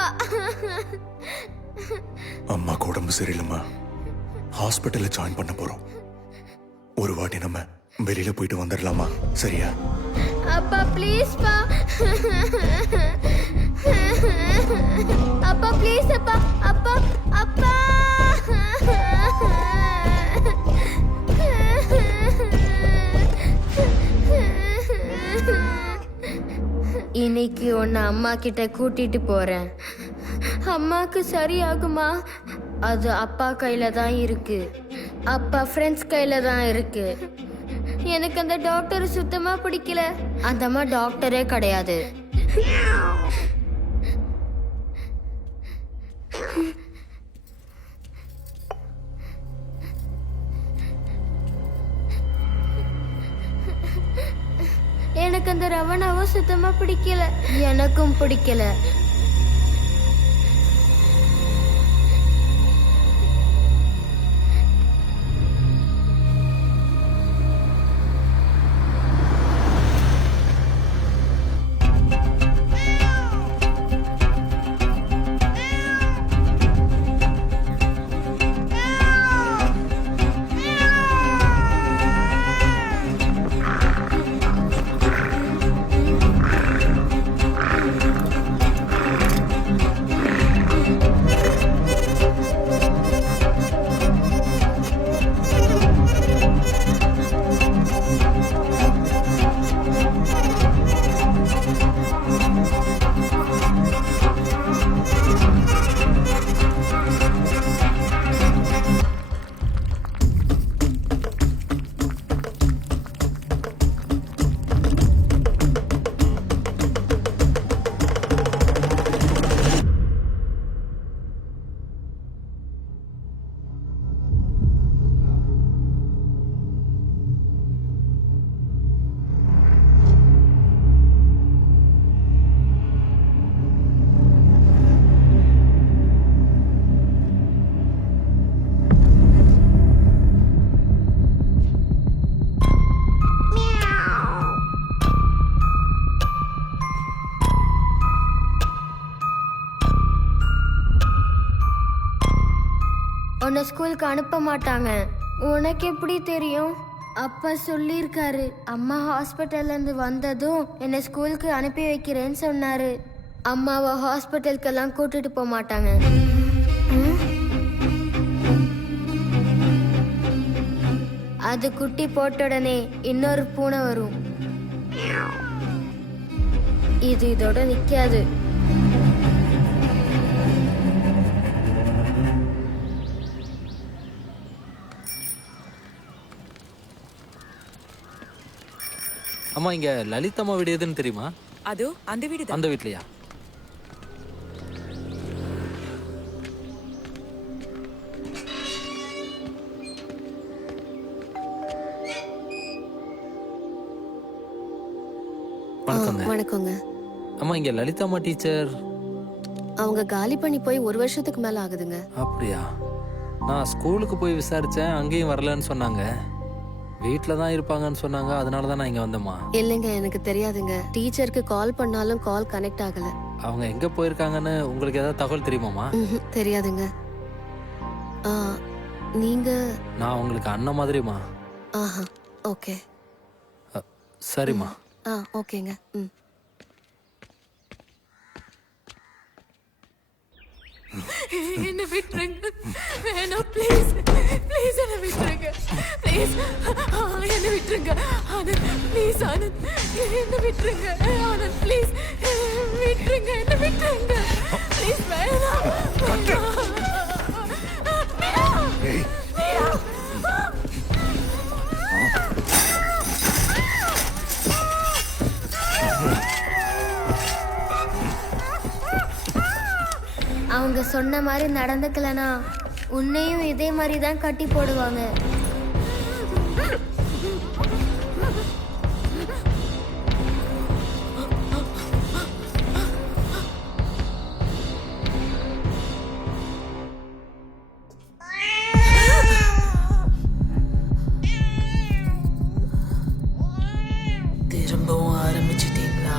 அம்மாக்கு உடம்பு சரியில்லைம்மா, ஹாஸ்பிட்டல்ல ஜாயின் பண்ண போறோம். ஒரு வாட்டி நம்ம வெளியில போயிட்டு வந்துடலாமா, சரியா? அப்பா ப்ளீஸ் பா. அப்பா ப்ளீஸ் அப்பா. அப்பா, அப்பா. இன்னைக்கு உன்னை அம்மா கிட்ட கூட்டிட்டு போறேன். அம்மாக்கு சரியாகுமா? அது அப்பா கையில தான் இருக்கு. அப்பா ஃப்ரெண்ட்ஸ் கையில தான் இருக்கு. எனக்கு அந்த டாக்டர் சுத்தமா பிடிக்கல. அந்த அம்மா டாக்டரே கிடையாது. எனக்கு அந்த ரவணாவும் சுத்தமா பிடிக்கல. எனக்கும் பிடிக்கல. உன்னை ஸ்கூலுக்கு அனுப்ப மாட்டாங்க. உனக்கு எப்படி தெரியும்? அப்பா சொல்லியிருக்காரு. அம்மா ஹாஸ்பிட்டல்ல இருந்து வந்ததும் என்னை ஸ்கூலுக்கு அனுப்பி வைக்கிறேன்னு சொன்னாரு. அம்மாவை ஹாஸ்பிட்டலுக்கெல்லாம் கூட்டிட்டு போக மாட்டாங்க. அது குட்டி போட்ட உடனே இன்னொரு பூனை வரும். இது இதோட நிக்காது. அம்மா இங்க லலிதம்மா வீடு எதுன்னு தெரியுமா? அது அந்த வீடு அந்த வீட்லயா? வணக்கங்க. அம்மா இங்க லலிதம்மா டீச்சர் அவங்க காலி பண்ணி போய் 1 வருஷத்துக்கு மேல ஆகுதுங்க. அப்படியா? நான் ஸ்கூலுக்கு போய் விசாரிச்சேன், அங்கேயும் வரலன்னு சொன்னாங்க. வீட்ல தான் இருப்பாங்கன்னு சொன்னாங்க, அதனால தான் நான் இங்க வந்தேம்மா. இல்லைங்க, எனக்கு தெரியாதுங்க. டீச்சருக்கு கால் பண்ணாலும் கால் கனெக்ட் ஆகல. அவங்க எங்க போயிருக்காங்கன்னு உங்களுக்கு ஏதாவது தகவல் தெரியுமாம்மா? தெரியாதுங்க. நீங்க? நான் உங்களுக்கு அண்ணன் மாதிரிமா. ஆஹா, ஓகே. சரிம்மா. ஓகேங்க. என்ன விட்டுருங்க, வேணாம் ப்ளீஸ் ப்ளீஸ் என்ன விட்டுருங்க, ப்ளீஸ் என்ன விட்டுருங்க ஆனந்த், ப்ளீஸ் ஆனந்த் என்ன விட்டுருங்க ஆனந்த், ப்ளீஸ் விட்டுருங்க, என்ன விட்டுருங்க ப்ளீஸ், வேணாம். அவங்க சொன்ன மாதிரி நடந்துக்கலனா உன்னையும் இதே மாதிரி தான் கட்டி போடுவாங்க. திரும்பவும் ஆரம்பிச்சிட்டீங்களா?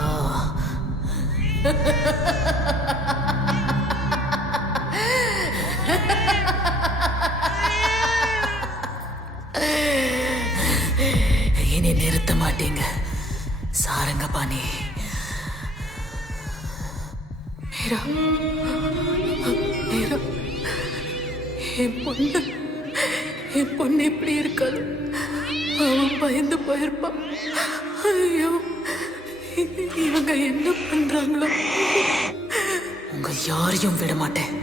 இனி நிறுத்த மாட்டீங்க சாரங்கபாணி. மீரா, மீரா, என் பொண்ணு எப்படி இருக்காது? அவன் பயந்து போயிருப்பான். ஐயோ, இவங்க என்ன பண்றாங்களோ? உங்க யாரையும் விட மாட்டேன்.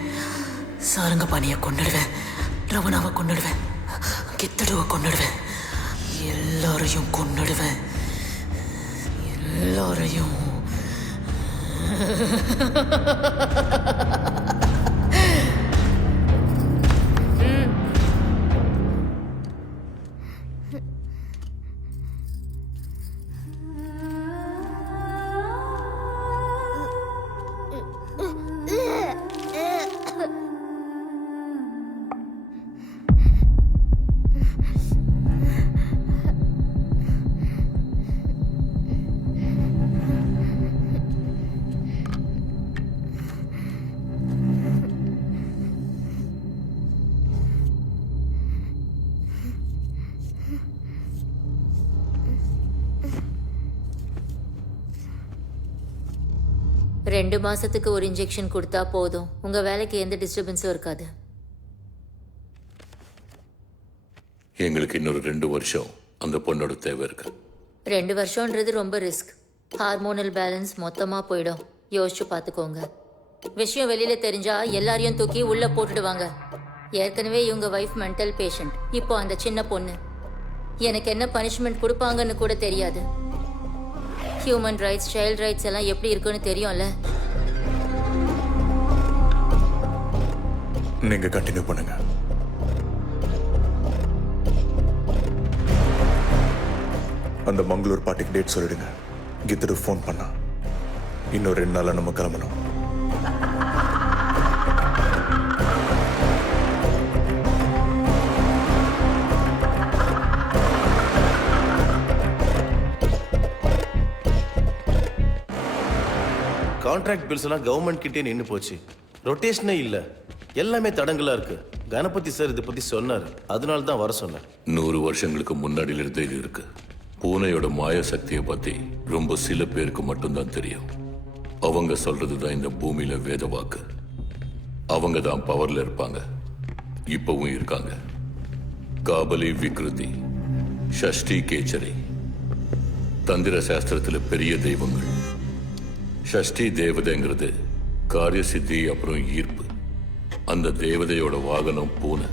சாரங்கபாணியை கொண்டுடுவேன், ரவணாவை கொண்டுடுவேன், கித்தடுவை கொண்டுடுவேன், எல்லாரையும் கொண்டுடுவேன், எல்லாரையும். ரெண்டு மாசத்துக்கு ஒரு இன்ஜெக்ஷன் கொடுத்தா போதும். உங்க வேலைக்கு எந்த டிஸ்டர்பன்ஸும் இருக்காது. எங்களுக்கு இன்னொரு 2 வருஷம் அந்த பொண்ணோட தேவை இருக்கு. 2 வருஷம்ன்றது ரொம்ப ரிஸ்க். ஹார்மோனல் பேலன்ஸ் மொத்தமா போயிடும். யோசிச்சு பார்த்துக்கோங்க. விஷயம் வெளியில தெரிஞ்சா எல்லாரையும் தூக்கி உள்ள போட்டுடுவாங்க. ஏற்கனவே இவங்க வைஃப் மென்டல் பேஷண்ட். இப்போ அந்த சின்ன பொண்ணு. எனக்கு என்ன பனிஷ்மெண்ட் கொடுப்பாங்கன்னு கூட தெரியாது. ஹியூமன் ரைட்ஸ், சைல்ட் ரைட்ஸ் எல்லாம் எப்படி இருக்குன்னு தெரியும்ல. நீங்க கண்டினியூ பண்ணுங்க. அந்த மங்களூர் பார்ட்டிக்கு டேட் சொல்லிடுங்க. கித்துட்டு ஃபோன் பண்ணா இன்னும் 2 நாள்ல நம்ம கிளம்பணும். கான்ட்ராக்ட் பில்ஸ் எல்லாம் கவர்மெண்ட் கிட்டே நின்று போச்சு. ரொட்டேஷனே இல்ல, எல்லாமே தடங்களா இருக்கு. கணபதி சார் இதை பத்தி சொன்னாரு, அதனால தான் வர சொன்னேன். 100 வருஷங்களுக்கு முன்னாடியில இருந்து இது இருக்கு. பூனையோட மாய சக்தியை பத்தி ரொம்ப சில பேருக்கு மட்டும்தான் தெரியும். அவங்க சொல்றதுதான் இந்த பூமியில வேத வாக்கு. அவங்க தான் பவர்ல இருப்பாங்க, இப்பவும் இருக்காங்க. காபலி, விக்ருதி, ஷஷ்டி, கேச்சரி, தந்திர சாஸ்திரத்துல பெரிய தெய்வங்கள். ஷஷ்டி தேவதைங்கிறது காரிய சித்தி, அப்புறம் ஈர்ப்பு. அந்த தேவதையோட வாகனம் பூனை.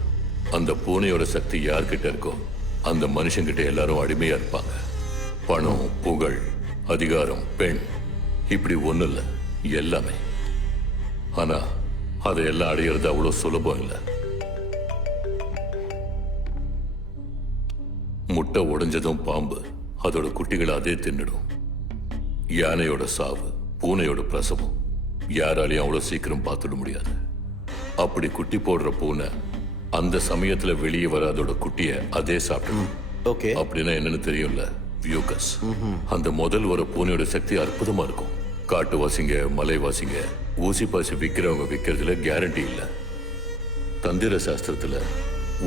அந்த பூனையோட சக்தி யார்கிட்ட இருக்கோ அந்த மனுஷங்கிட்ட எல்லாரும் அடிமையா இருப்பாங்க. பணம், புகழ், அதிகாரம், பெண், இப்படி ஒண்ணு இல்ல, எல்லாமே. ஆனா அதையெல்லாம் அடையிறது அவ்வளவு சுலபம் இல்ல. முட்டை உடைஞ்சதும் பாம்பு அதோட குட்டிகளை அதே தின்னுடும். யானையோட சாவு, பூனையோட பிரசவம் யாராலையும் அவ்வளவு சீக்கிரம் பார்த்துட முடியாது. அப்படி குட்டி போடுற பூனை அந்த சமயத்துல வெளியே வர அதோட குட்டிய அதே சாப்பிடும். ஓகே, அப்படின்னா என்னன்னு தெரியும்ல, வியூகஸ். அந்த முதல் வர பூனையோட சக்தி அற்புதமா இருக்கும். காட்டுவாசிங்க, மலைவாசிங்க, ஊசி பாசி விற்கிறவங்க விற்கிறதுல கேரண்டி இல்ல. தந்திர சாஸ்திரத்துல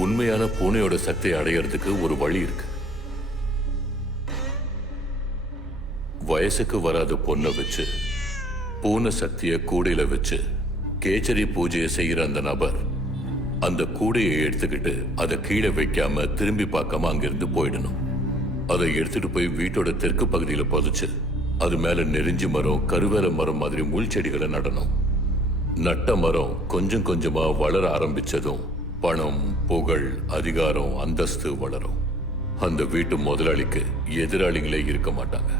உண்மையான பூனையோட சக்தியை அடையறதுக்கு ஒரு வழி இருக்கு. வயசுக்கு வராத பொண்ணை வச்சு பூனை சக்தியை கூடையில வச்சு கேச்சரி பூஜையை செய்யற அந்த நபர் அந்த கூடையை எடுத்துக்கிட்டு அதை கீழே வைக்காம திரும்பி பார்க்காம அங்கிருந்து போயிடணும். அதை எடுத்துட்டு போய் வீட்டோட தெற்கு பகுதியில புதைச்சு அது மேல நெருஞ்சி மரம், கருவேல மரம் மாதிரி முள் செடிகளை நடணும். நட்ட மரம் கொஞ்சம் கொஞ்சமா வளர ஆரம்பிச்சதும் பணம், புகழ், அதிகாரம், அந்தஸ்து வளரும். அந்த வீட்டு முதலாளிக்கு எதிராளிகளே இருக்க மாட்டாங்க.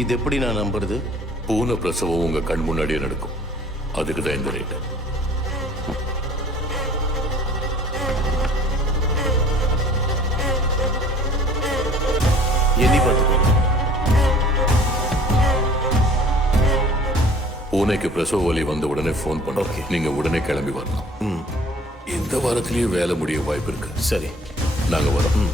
இது எப்படி நான் நம்புறது? பூனை பிரசவம் உங்க கண் முன்னாடியே நடக்கும். அதுக்கு தான் இந்த ரேட்டு. எண்ணி பார்த்துக்கோங்க. பூனைக்கு பிரசவ வலி வந்த உடனே போன் பண்ணுங்க. நீங்க உடனே கிளம்பி வரணும். இந்த வாரத்திலேயே வேலை முடிய வாய்ப்பு இருக்கு. சரி, நாங்க வரோம்.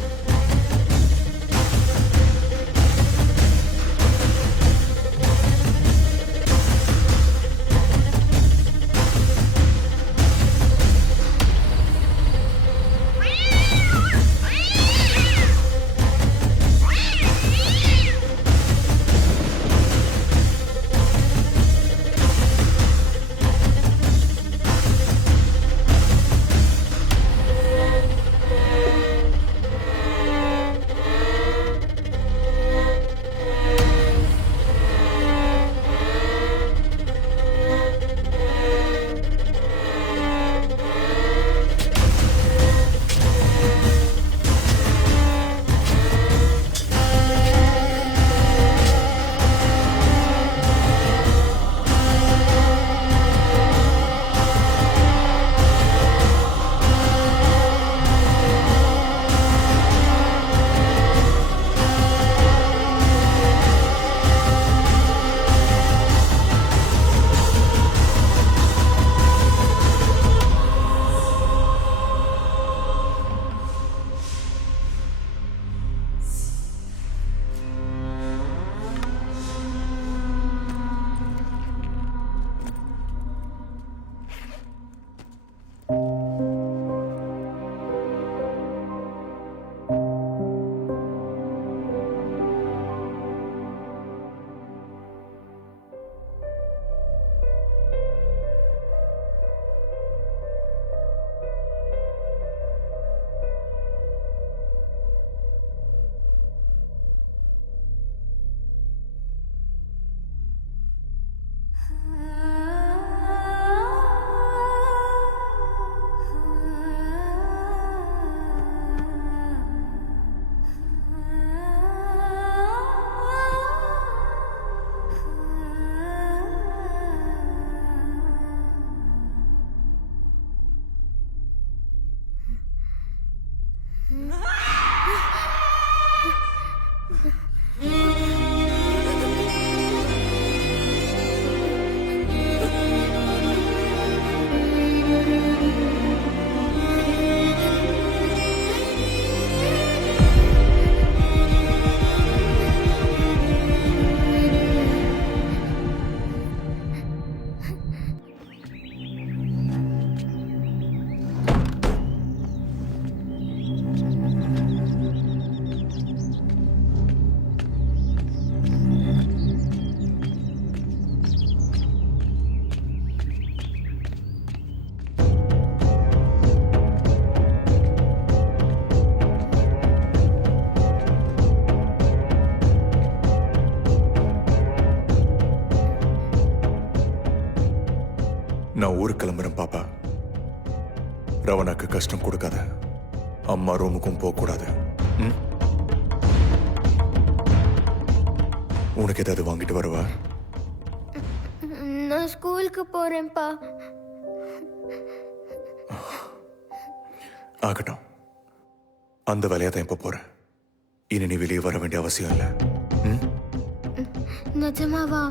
நான் ஊருக்கு கிளம்புறேன் பாப்பா. ரவனாக்கு கஷ்டம் கொடுக்காத. அம்மா ரூமுக்கும் போகக்கூடாது. உனக்கு ஏதாவது வாங்கிட்டு வரவா? நான் ஸ்கூலுக்கு போறேன்ப்பா. ஆகட்டும், அந்த வேலையை தான் இப்ப போறேன். இனி நீ வெளியே வர வேண்டிய அவசியம் இல்லை. நிஜமாவா?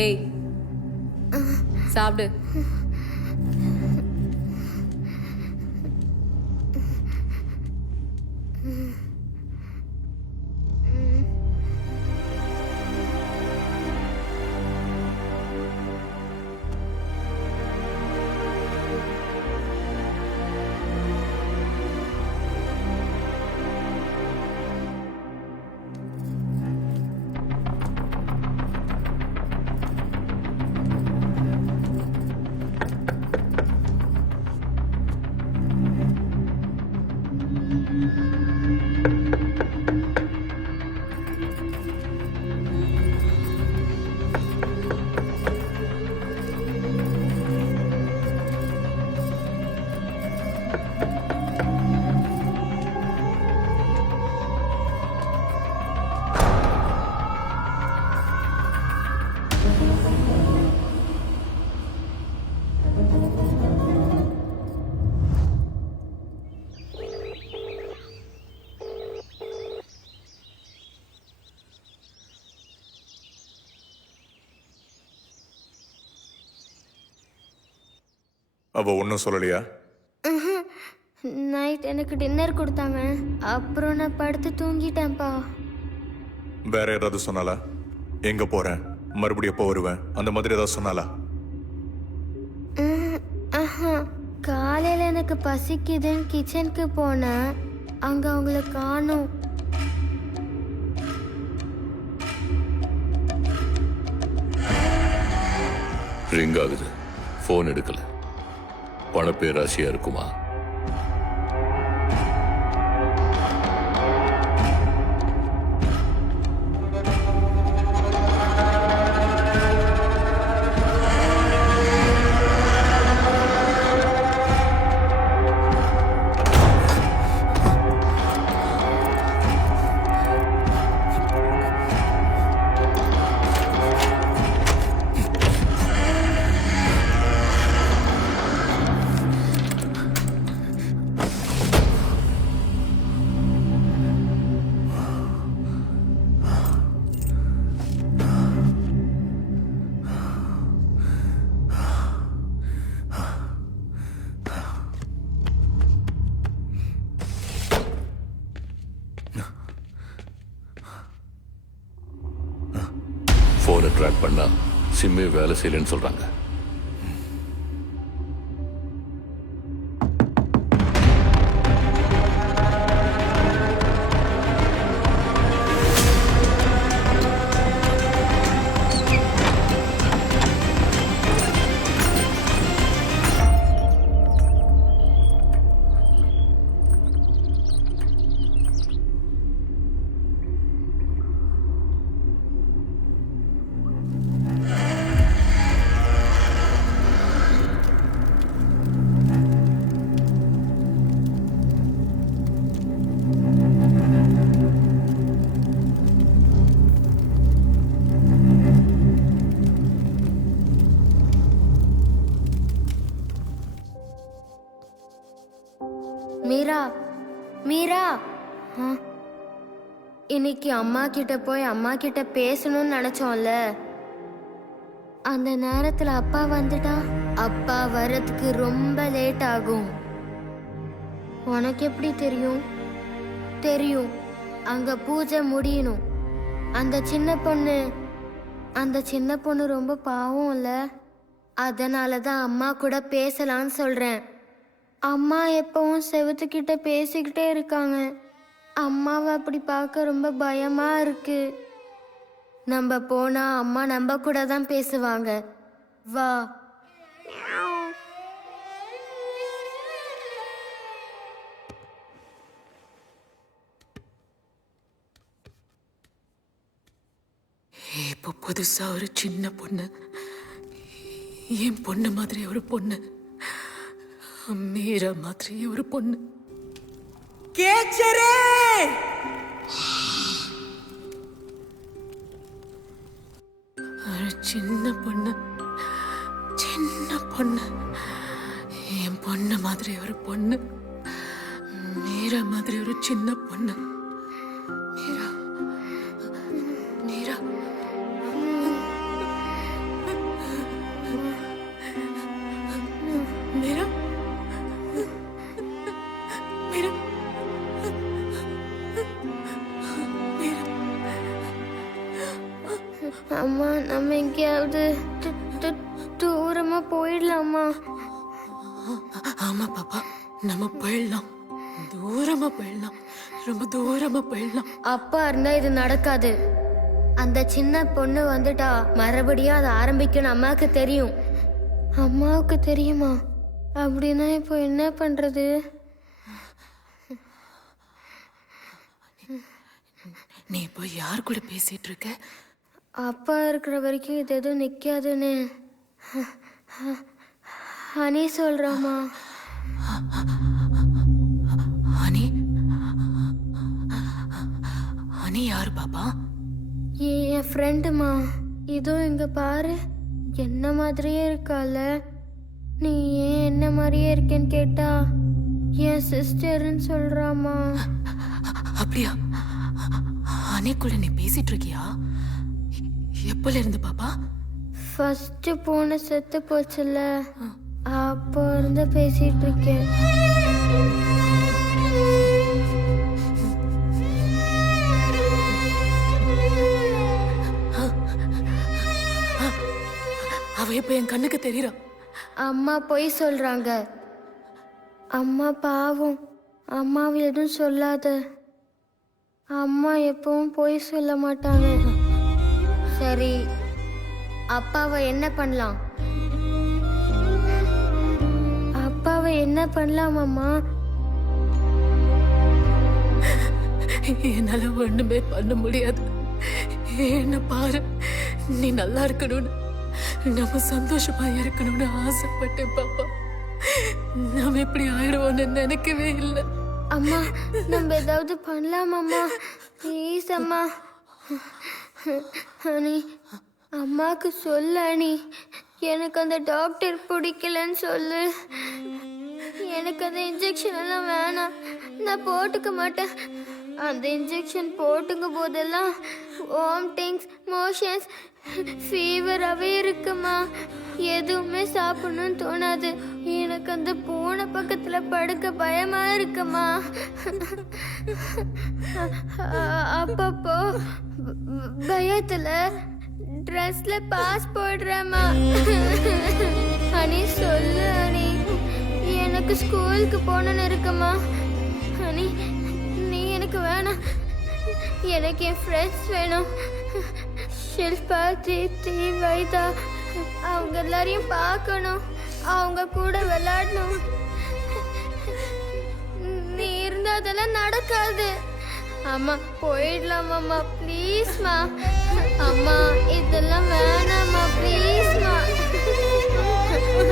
ஏய், சாப்பிடு. அவ ஒன்னும் சொல்லலையா? நைட் எனக்கு டின்னர் கொடுத்தாங்க. அப்புறம் நான் படுத்து தூங்கிட்டேன்ப்பா. வேற ஏதாவது சொன்னாலா? எங்க போறேன், மறுபடியும் எப்போ வருவேன், அந்த மாதிரி ஏதாவது சொன்னாலா? காலையில எனக்கு பசிக்குதுன்னு கிச்சனுக்கு போனேன். அங்க அவங்கள காணோம். ரிங் ஆகுது, போன் எடுக்கல. பணப்பேராசியா இருக்குமா? போனை ட்ராக் பண்ணா சிம்மே வேலை செய்யலன்னு சொல்றாங்க. மீரா, மீரா, இன்னைக்கு அம்மா கிட்ட போய் அம்மா கிட்ட பேசணும்னு நினைச்சோம்ல, அந்த நேரத்துல அப்பா வந்துட்டா அப்பா வர்றதுக்கு ரொம்ப லேட் ஆகும். உனக்கு எப்படி தெரியும்? தெரியும், அங்க பூஜை முடியணும். அந்த சின்ன பொண்ணு ரொம்ப பாவம் இல்ல, அதனால தான் அம்மா கூட பேசலான்னு சொல்றேன். அம்மா எப்பவும் செவுத்துக்கிட்ட பேசிக்கிட்டே இருக்காங்க. அம்மாவை அப்படி பார்க்க ரொம்ப பயமா இருக்கு. நம்ம போனா அம்மா நம்ம கூட தான் பேசுவாங்க. வா. இப்போ புதுசா ஒரு சின்ன பொண்ணு, என் பொண்ணு மாதிரி ஒரு பொண்ணு, மீரா மாதிரி ஒரு பொண்ணு. கேச்சரே ஒரு சின்ன பொண்ணு, என் பொண்ணு மாதிரி ஒரு பொண்ணு, மீரா மாதிரி ஒரு சின்ன பொண்ணு. மீரா, மீரா, மீரா, மீரா, மீரா. அம்மா, நம்ம எங்கேயாவது தூரமா போயிடலாமா? ஆமா பாப்பா, நம்ம போயிடலாம். தூரமா போயிடலாம், ரொம்ப தூரமா போயிடலாம். அப்பா இருந்தா இது நடக்காது. அந்த சின்ன பொண்ணு வந்துட்டா மறுபடியும் அதை ஆரம்பிக்கணும். அம்மாவுக்கு தெரியும். அம்மாவுக்கு தெரியுமா? அப்படின்னா இப்போ என்ன பண்றது? நீ இப்போ யார் கூட பேசிட்டு இருக்க? அப்பா இருக்கிற வரைக்கும் இது எதுவும் நிக்காதுன்னு ஹனி சொல்றாமா. ஹனி? ஹனி யாரு பாப்பா? என் ஃப்ரெண்டுமா. இதோ இங்க பாரு, என்ன மாதிரியே இருக்கால. நீ ஏன் என்ன மாதிரியே இருக்கேன்னு கேட்டா என் சிஸ்டர்ன்னு சொல்றாமா. அப்படியா? ஹனி கூட நீ பேசிட்டு இருக்கியா? எப்பல இருந்து பாப்பா? ஃபர்ஸ்ட் போன செத்து போச்சுல, அப்போ இருந்து பேசிட்டு இருக்கேன். அவ இப்ப என் கண்ணுக்கு தெரியறா. அம்மா பொய் சொல்றாங்க. அம்மா பாவம். அம்மாவை எதுவும் சொல்லாத. அம்மா எப்பவும் பொய் சொல்ல மாட்டாங்க. சரி, அப்பாவை என்ன பண்ணலாம்? அப்பாவை என்ன பண்ணலாம் அம்மா? என்னால ஒண்ணுமே பண்ண முடியாது. என்ன பாரு, நீ நல்லா இருக்கணும்னு, நம்ம சந்தோஷமா இருக்கணும்னு ஆசைப்பட்டேன் பாப்பா. நாம எப்படி ஆயிடுவோம்னு நினைக்கவே இல்லை. அம்மா, நம்ம ஏதாவது பண்ணலாம் அம்மா. ப்ளீஸ் அம்மா. அனி, அம்மாவுக்கு சொல்லு அனி. எனக்கு அந்த டாக்டர் பிடிக்கலன்னு சொல்லு. எனக்கு அந்த இன்ஜெக்ஷன் எல்லாம் வேணாம், நான் போட்டுக்க மாட்டேன். அந்த இன்ஜெக்ஷன் போட்டுங்க போதெல்லாம் வாமிட்டிங்ஸ், மோஷன்ஸ், ஃபீவராகவே இருக்குமா. எதுவுமே சாப்பிடணும்னு தோணாது. எனக்கு அந்த பூனை பக்கத்தில் படுக்க பயமா இருக்குமா. அப்பப்போ பயத்தில் ட்ரெஸ்ல பாஸ் போடுறேம்மா. அனி சொல்லு அனி, எனக்கு ஸ்கூலுக்கு போகணுன்னு இருக்குமா. அனி, நீ எனக்கு வேணாம். எனக்கு என் ஃப்ரெண்ட்ஸ் வேணும். ஷில்பா, தீப்தி, வைதா, அவங்க எல்லாரையும் பார்க்கணும். அவங்க கூட விளையாடணும். நீ இருந்தா அதெல்லாம் நடக்காது. அம்மா, போயிடலாம் அம்மா, ப்ளீஸ்மா. அம்மா, இதெல்லாம் வேணாம்மா, ப்ளீஸ்மா.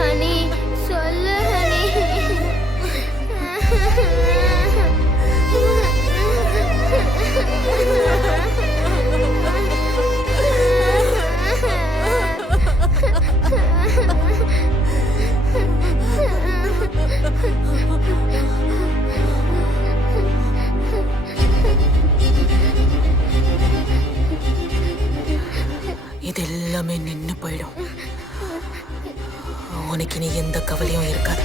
ஹனி, சொல்லு ஹனி. இது எல்லாமே நின்னு போயிடும். உனக்கு நீ எந்த கவலையும் இருக்காது.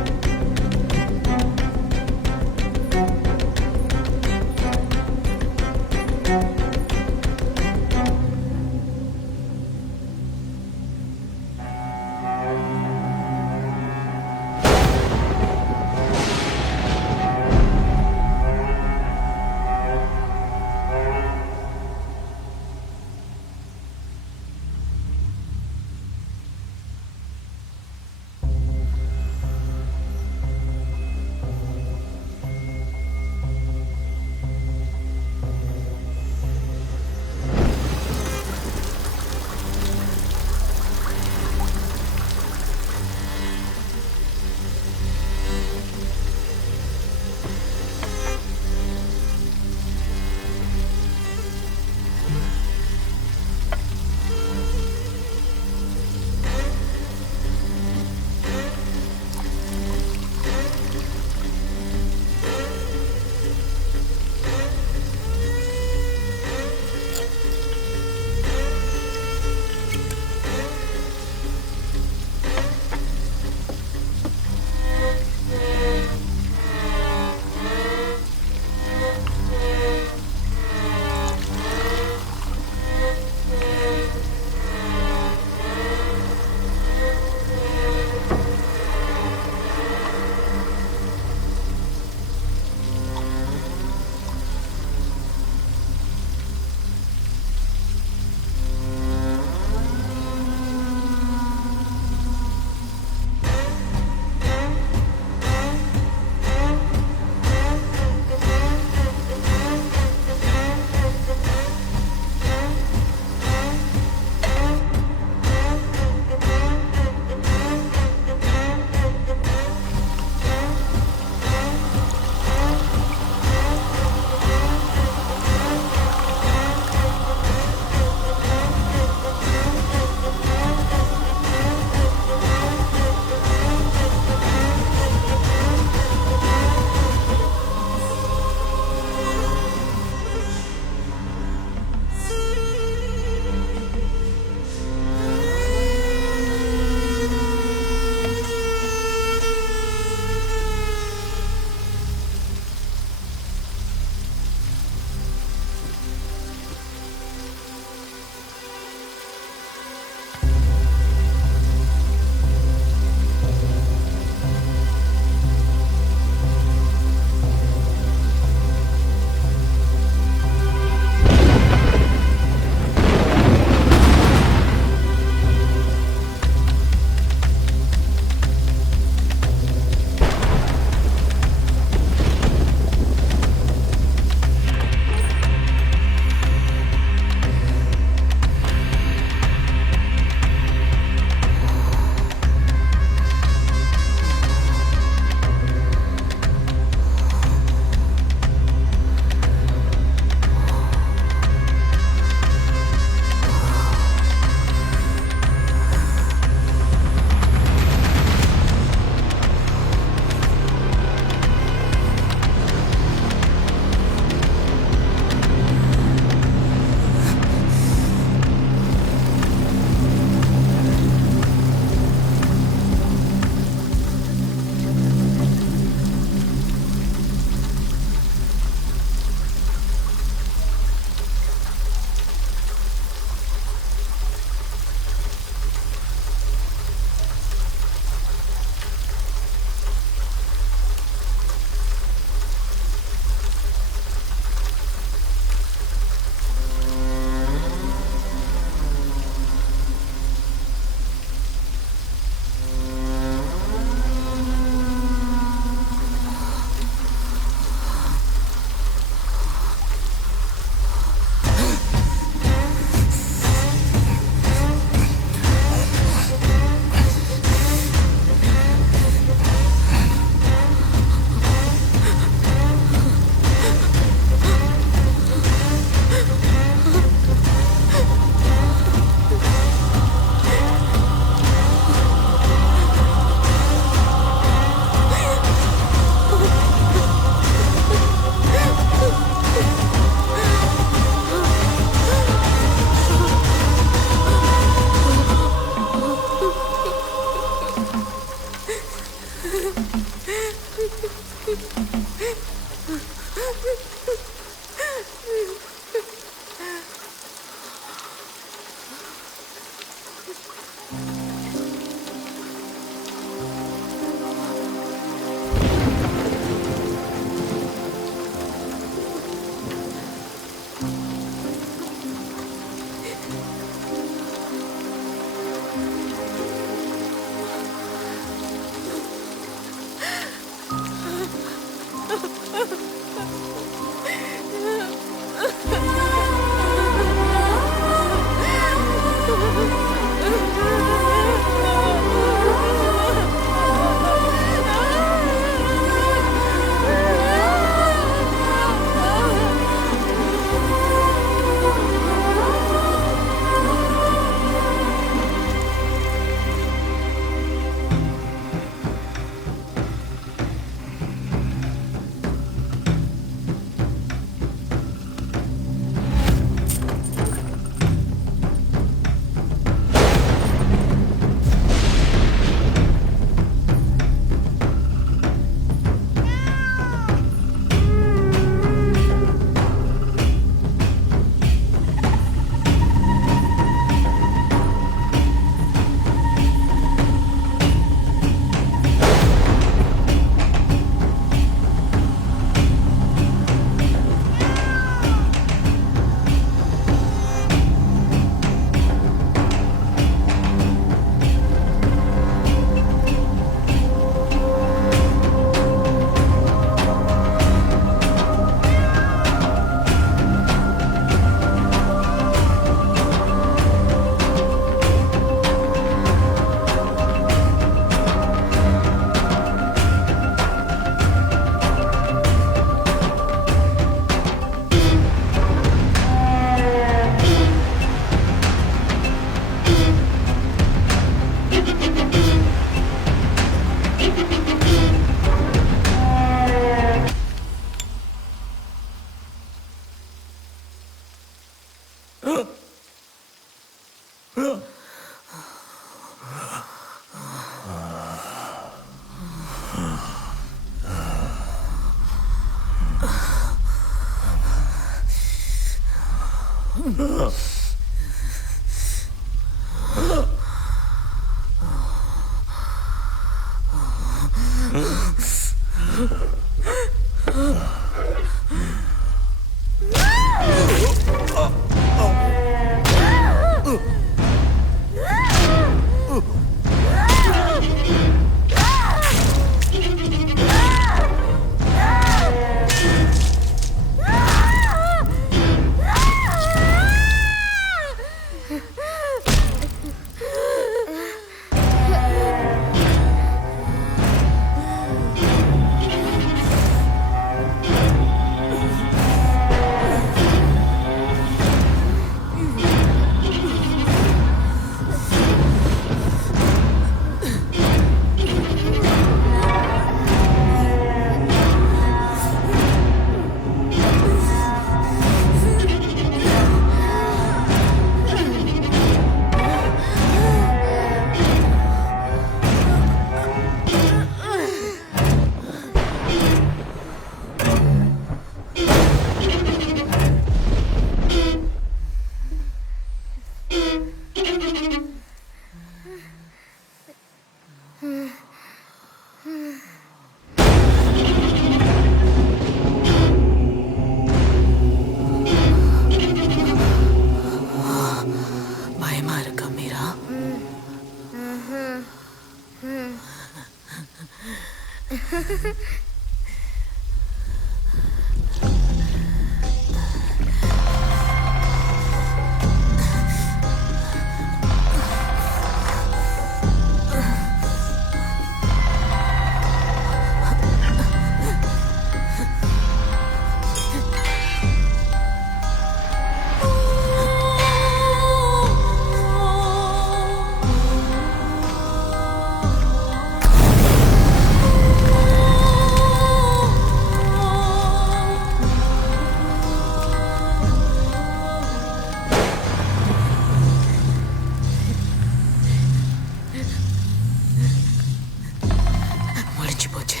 முடிச்சு போச்சு,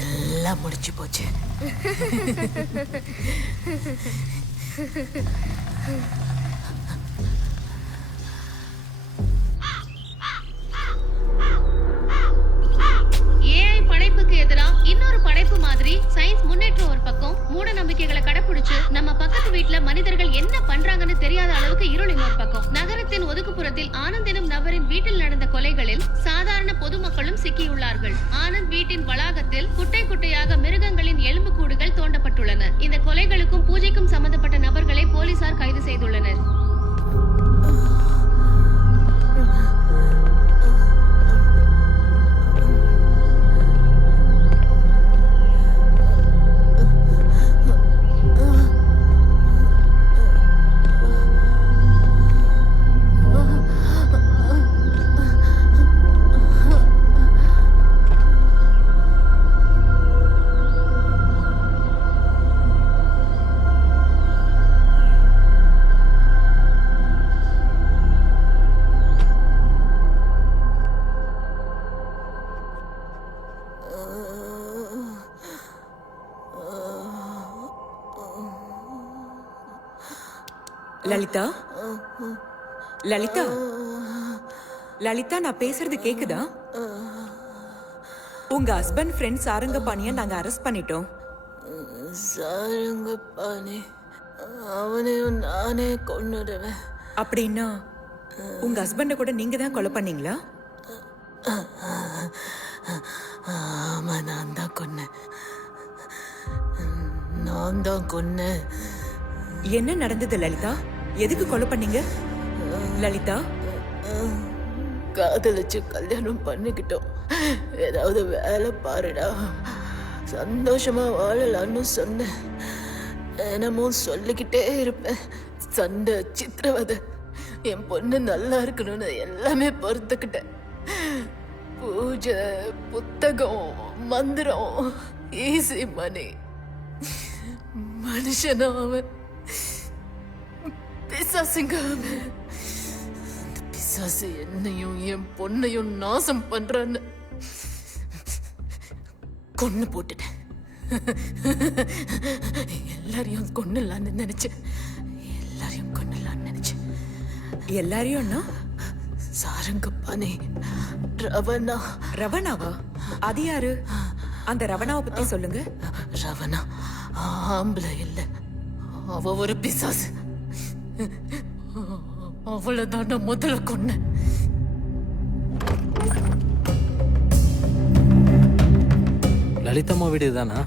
எல்லாம் முடிச்சு போச்சு. ஏஐ படைப்புக்கு எதிரா இன்னொரு படைப்பு மாதிரி சயின்ஸ் முன்னேற்றம் ஒரு பக்கம், மூட நம்பிக்கைகளை கடைபிடிச்சு நம்ம பக்கத்து வீட்டுல மனிதர்கள் என்ன பண்றாங்கன்னு தெரியாத அளவுக்கு இருள் இன்னொரு பக்கம். நகரத்தின் ஒதுக்குப்புறத்தில் ஆனந்த் எனும் நபரின் வீட்டில் நடந்த கொலைகளில் சாதாரண பொதுமக்களும் சிக்கியுள்ளார்கள். ஆனந்த் வீட்டின் வளாகத்தில் குட்டை குட்டையாக மிருகங்களின் எலும்புக்கூடுகள் தோண்டப்பட்டுள்ளன. இந்த கொலைகளுக்கும் பூஜைக்கும் சம்பந்தப்பட்ட நபர்களை போலீசார் கைது செய்துள்ளனர். லலிதா, லலிதா, லலிதா, நான் பேசுறது கேக்குதா? உங்க ஹஸ்பண்ட் ஃப்ரெண்ட் சாரங்கபாணிய நாங்க அரெஸ்ட் பண்ணிட்டோம். சாரங்கபாணி அவனையும் நானே கொன்னுடுவேன். அப்படின்னா உங்க ஹஸ்பண்ட கூட நீங்க தான் கொலை பண்ணீங்களா? ஆமா, நான் தான் கொன்னேன். நான் தான் கொன்னேன். என்ன நடந்தது லலிதா? எதுக்கு கொலை பண்ணீங்க லலிதா? காதலிச்சு கல்யாணம் பண்ணிக்கிட்டோம். ஏதாவது வேலை பாருடா, சந்தோஷமா வாழலான்னு சொன்னேன். என்னமோ சொல்லிக்கிட்டே இருப்பேன். சண்டை, சித்திரவதை. என் பொண்ணு நல்லா இருக்கணும்னு எல்லாமே பொறுத்துக்கிட்டேன். பூஜை, புத்தகம், மந்திரம், ஈஸி மணி. மனுஷனா அவன், பிசாசுங்க அவன். அந்த பிசாசு என்னையும் என் பொண்ணையும் நாசம் பண்றான்னு கொன்னு போட்டுட்டேன். எல்லாரையும் கொன்னலான்னு நினைச்சேன். எல்லாரையும் சாரங்கபாணி, ரவணா. ரவணாவா? அது யாரு? அந்த ரவணாவை பத்தி சொல்லுங்க. ரவணா ஆம்பளை இல்ல, அவ ஒரு பிசாசு. அவளைதான் நான் முதல்ல கொன்னேன். லலிதம்மா வீடு தானா?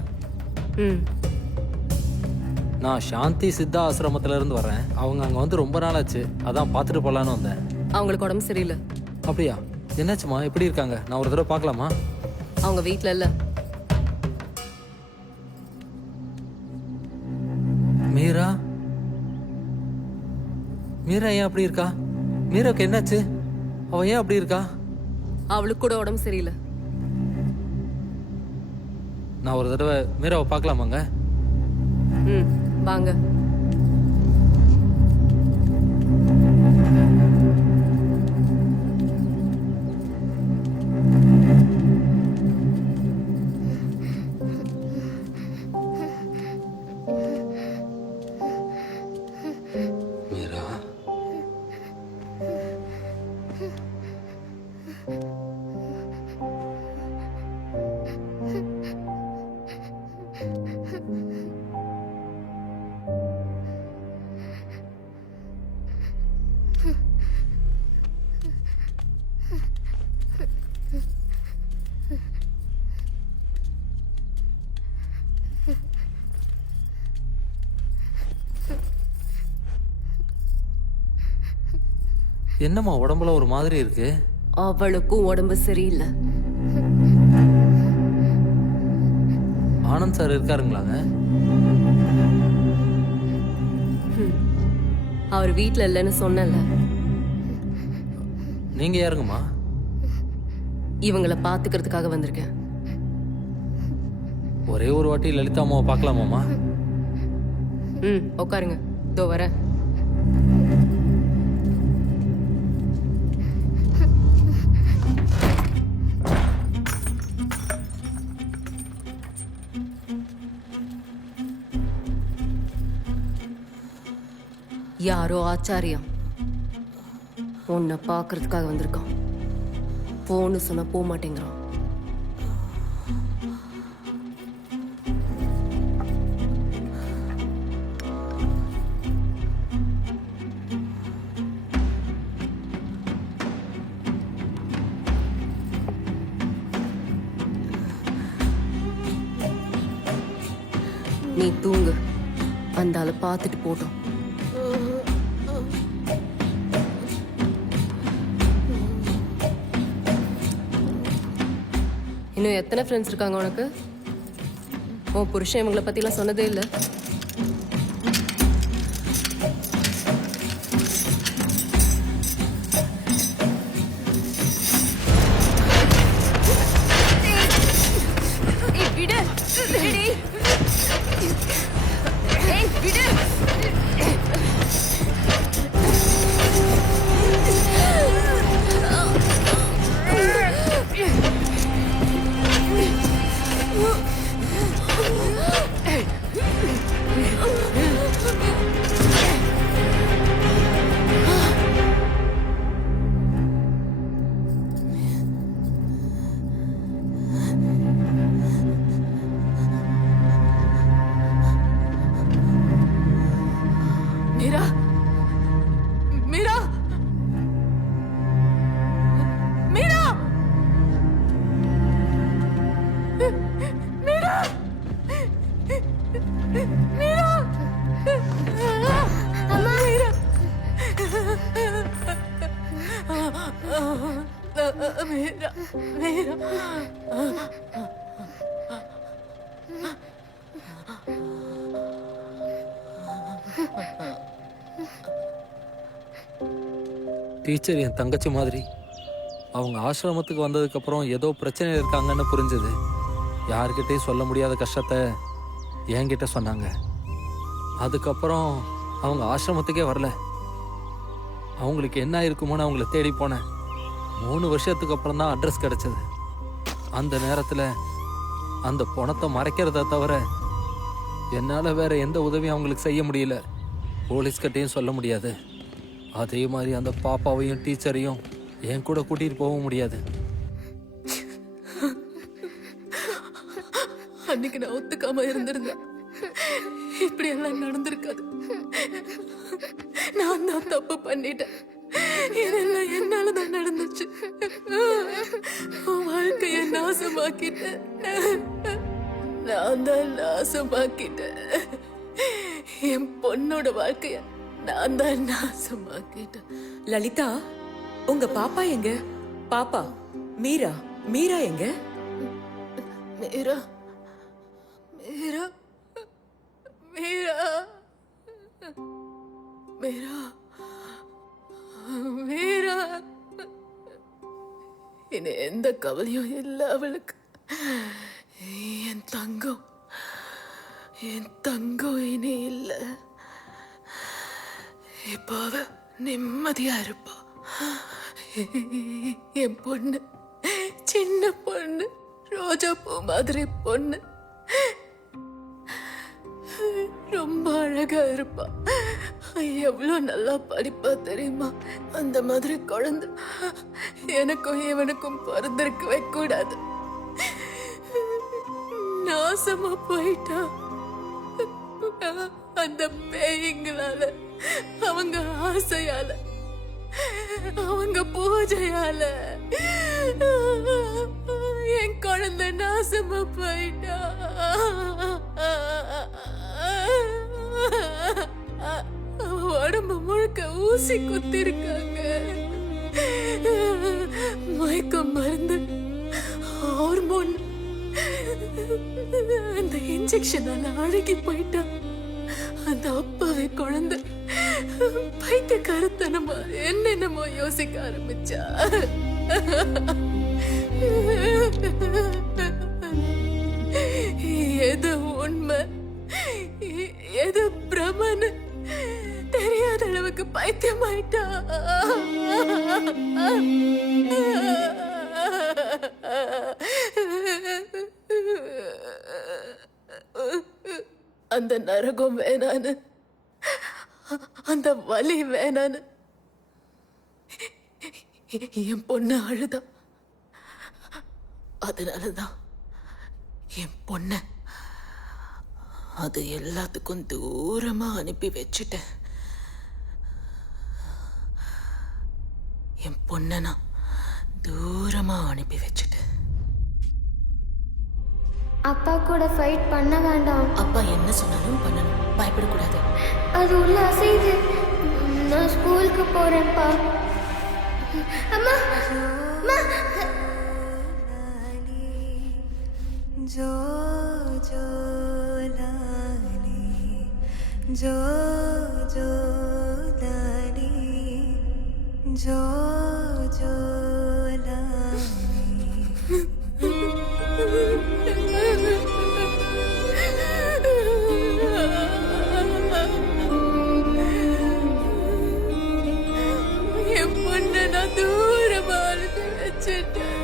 நான் சாந்தி சித்தா ஆசிரமத்துல இருந்து வர்றேன். அவங்க அங்க வந்து ரொம்ப நாள் ஆச்சு, அதான் பார்த்துட்டு போலான்னு வந்தேன். அவங்களுக்கு உடம்பு சரியில்லை. அப்படியா? என்னாச்சுமா? எப்படி இருக்காங்க? நான் ஒரு தடவை பார்க்கலாமா? அவங்க வீட்டுல இல்ல. மீரா? மீரா ஏன் அப்படி இருக்கா? மீராவுக்கு என்னாச்சு? அவ ஏன் அப்படி இருக்கா? அவளுக்கு கூட உடம்பு சரியில்லை. நான் ஒரு தடவை மீராவை பார்க்கலாமாங்க? வாங்க. மீரா, என்னம்மா உடம்புல ஒரு மாதிரி இருக்கு? அவளுக்கும் உடம்பு சரியில்லை. ஆனந்த் சார் இருக்காருங்களாங்க? அவர் வீட்ல இல்லைன்னு சொன்னல. நீங்க யாருங்கம்மா? இவங்கள பாத்துக்கிறதுக்காக வந்திருக்கேன். ஒரே ஒரு வாட்டி லலிதா அம்மாவை பார்க்கலாமாம்மா? உட்காருங்க, இதோ வரேன். யாரோ ஆச்சாரியம் உன்னை பார்க்கறதுக்காக வந்திருக்கான். போன்னு சொன்னா போக மாட்டேங்கிறான். நீ தூங்கு, அந்த ஆளை பார்த்துட்டு போட்டோம். இன்னும் எத்தனை ஃப்ரெண்ட்ஸ் இருக்காங்க உனக்கு? உன் புருஷன் இவங்களை பத்திலாம் சொன்னதே இல்லை. டீச்சர் என் தங்கச்சி மாதிரி. அவங்க ஆசிரமத்துக்கு வந்ததுக்கப்புறம் ஏதோ பிரச்சனை இருக்காங்கன்னு புரிஞ்சது. யார்கிட்டையும் சொல்ல முடியாத கஷ்டத்தை என்கிட்ட சொன்னாங்க. அதுக்கப்புறம் அவங்க ஆசிரமத்துக்கே வரல. அவங்களுக்கு என்ன இருக்குமோன்னு அவங்கள தேடி போனேன். 3 வருஷத்துக்கு அப்புறம் தான் அட்ரஸ் கிடைச்சது. அந்த நேரத்தில் அந்த பணத்தை மறைக்கிறத தவிர என்னால் வேற எந்த உதவியும் அவங்களுக்கு செய்ய முடியல. போலீஸ்கிட்டையும் சொல்ல முடியாது. அதே மாதிரி அந்த பாப்பாவையும் டீச்சரையும் என் கூட கூட்டிட்டு போக முடியாது. அன்னைக்கு நான் ஒத்துக்காம இருந்திருந்தேன், இப்படி எல்லாம் நடந்திருக்காது. நான் தான் தப்பு பண்ணிட்டேன். இதெல்லாம் என்னாலதான் நடந்துச்சு. வாழ்க்கைய நாசமாக்கிட்டேன். நான் தான் நாசமாக்கிட்டேன். என் பொண்ணோட வாழ்க்கைய நான் தான் நாசமாக்கிட்டேன். லலிதா, உங்க பாப்பா எங்க? பாப்பா மீரா, மீரா எங்க? மீரா, மீரா, மீரா, மீரா, மீரா. இனி எந்த கவலையும் இல்லை அவளுக்கு. என் தங்கம், என் தங்கம் இனி இல்லை. இப்போ அவ நிம்மதியா இருப்பா. என் பொண்ணு, சின்ன பொண்ணு, ரோஜா பூ மாதிரி பொண்ணு, ரொம்ப அழகா இருப்பா. எவ்வளவு நல்லா படிப்பா தெரியுமா? அந்த மாதிரி குழந்தை எனக்கும் இவனுக்கும் பிறந்திருக்கவே கூடாது. நாசமா போயிட்டா அந்த பேய்ங்களால, அவங்க ஆசையால, அவங்க பூஜையால என் குழந்தை நாசமா போயிட்டா. உடம்பு முழுக்க ஊசி குத்தி இருக்காங்க. மயக்கம் மருந்து ஹார்மோன் அந்த இன்ஜெக்ஷனால அழுகி போயிட்டா. அந்த அப்பாவே குழந்தை பைத்தியக்காரத்தனமா என்னென்னமோ யோசிக்க ஆரம்பிச்சா. எது உண்மை எது பிரமன்னு தெரியாத அளவுக்கு பைத்தியமாயிட்டா. அந்த நரகம் வேணான்னு, அந்த வலி வேணான்னு என் பொண்ணு அழுதா. அதனாலதான் என் பொண்ண அது எல்லாத்துக்கும் தூரமா அனுப்பி வச்சுட்டேன். என் பொண்ண நான் தூரமா அனுப்பி வச்சுட்டேன். அப்பா கூட ஃபைட் பண்ண வேண்டாம். அப்பா என்ன சொன்னாலும் பண்ணணும், பயப்படக்கூடாது. அது உள்ள அசைது. நான் ஸ்கூலுக்கு போறேன்ப்பா. அம்மா அம்மா. जो जो लाली जो जो लाली जो जो என் பொண்ணை நான் தூரமா அனுப்பி வச்சுட்டேன்.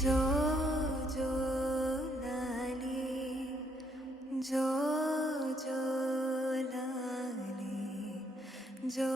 जो जो लाली जो जो लाली जो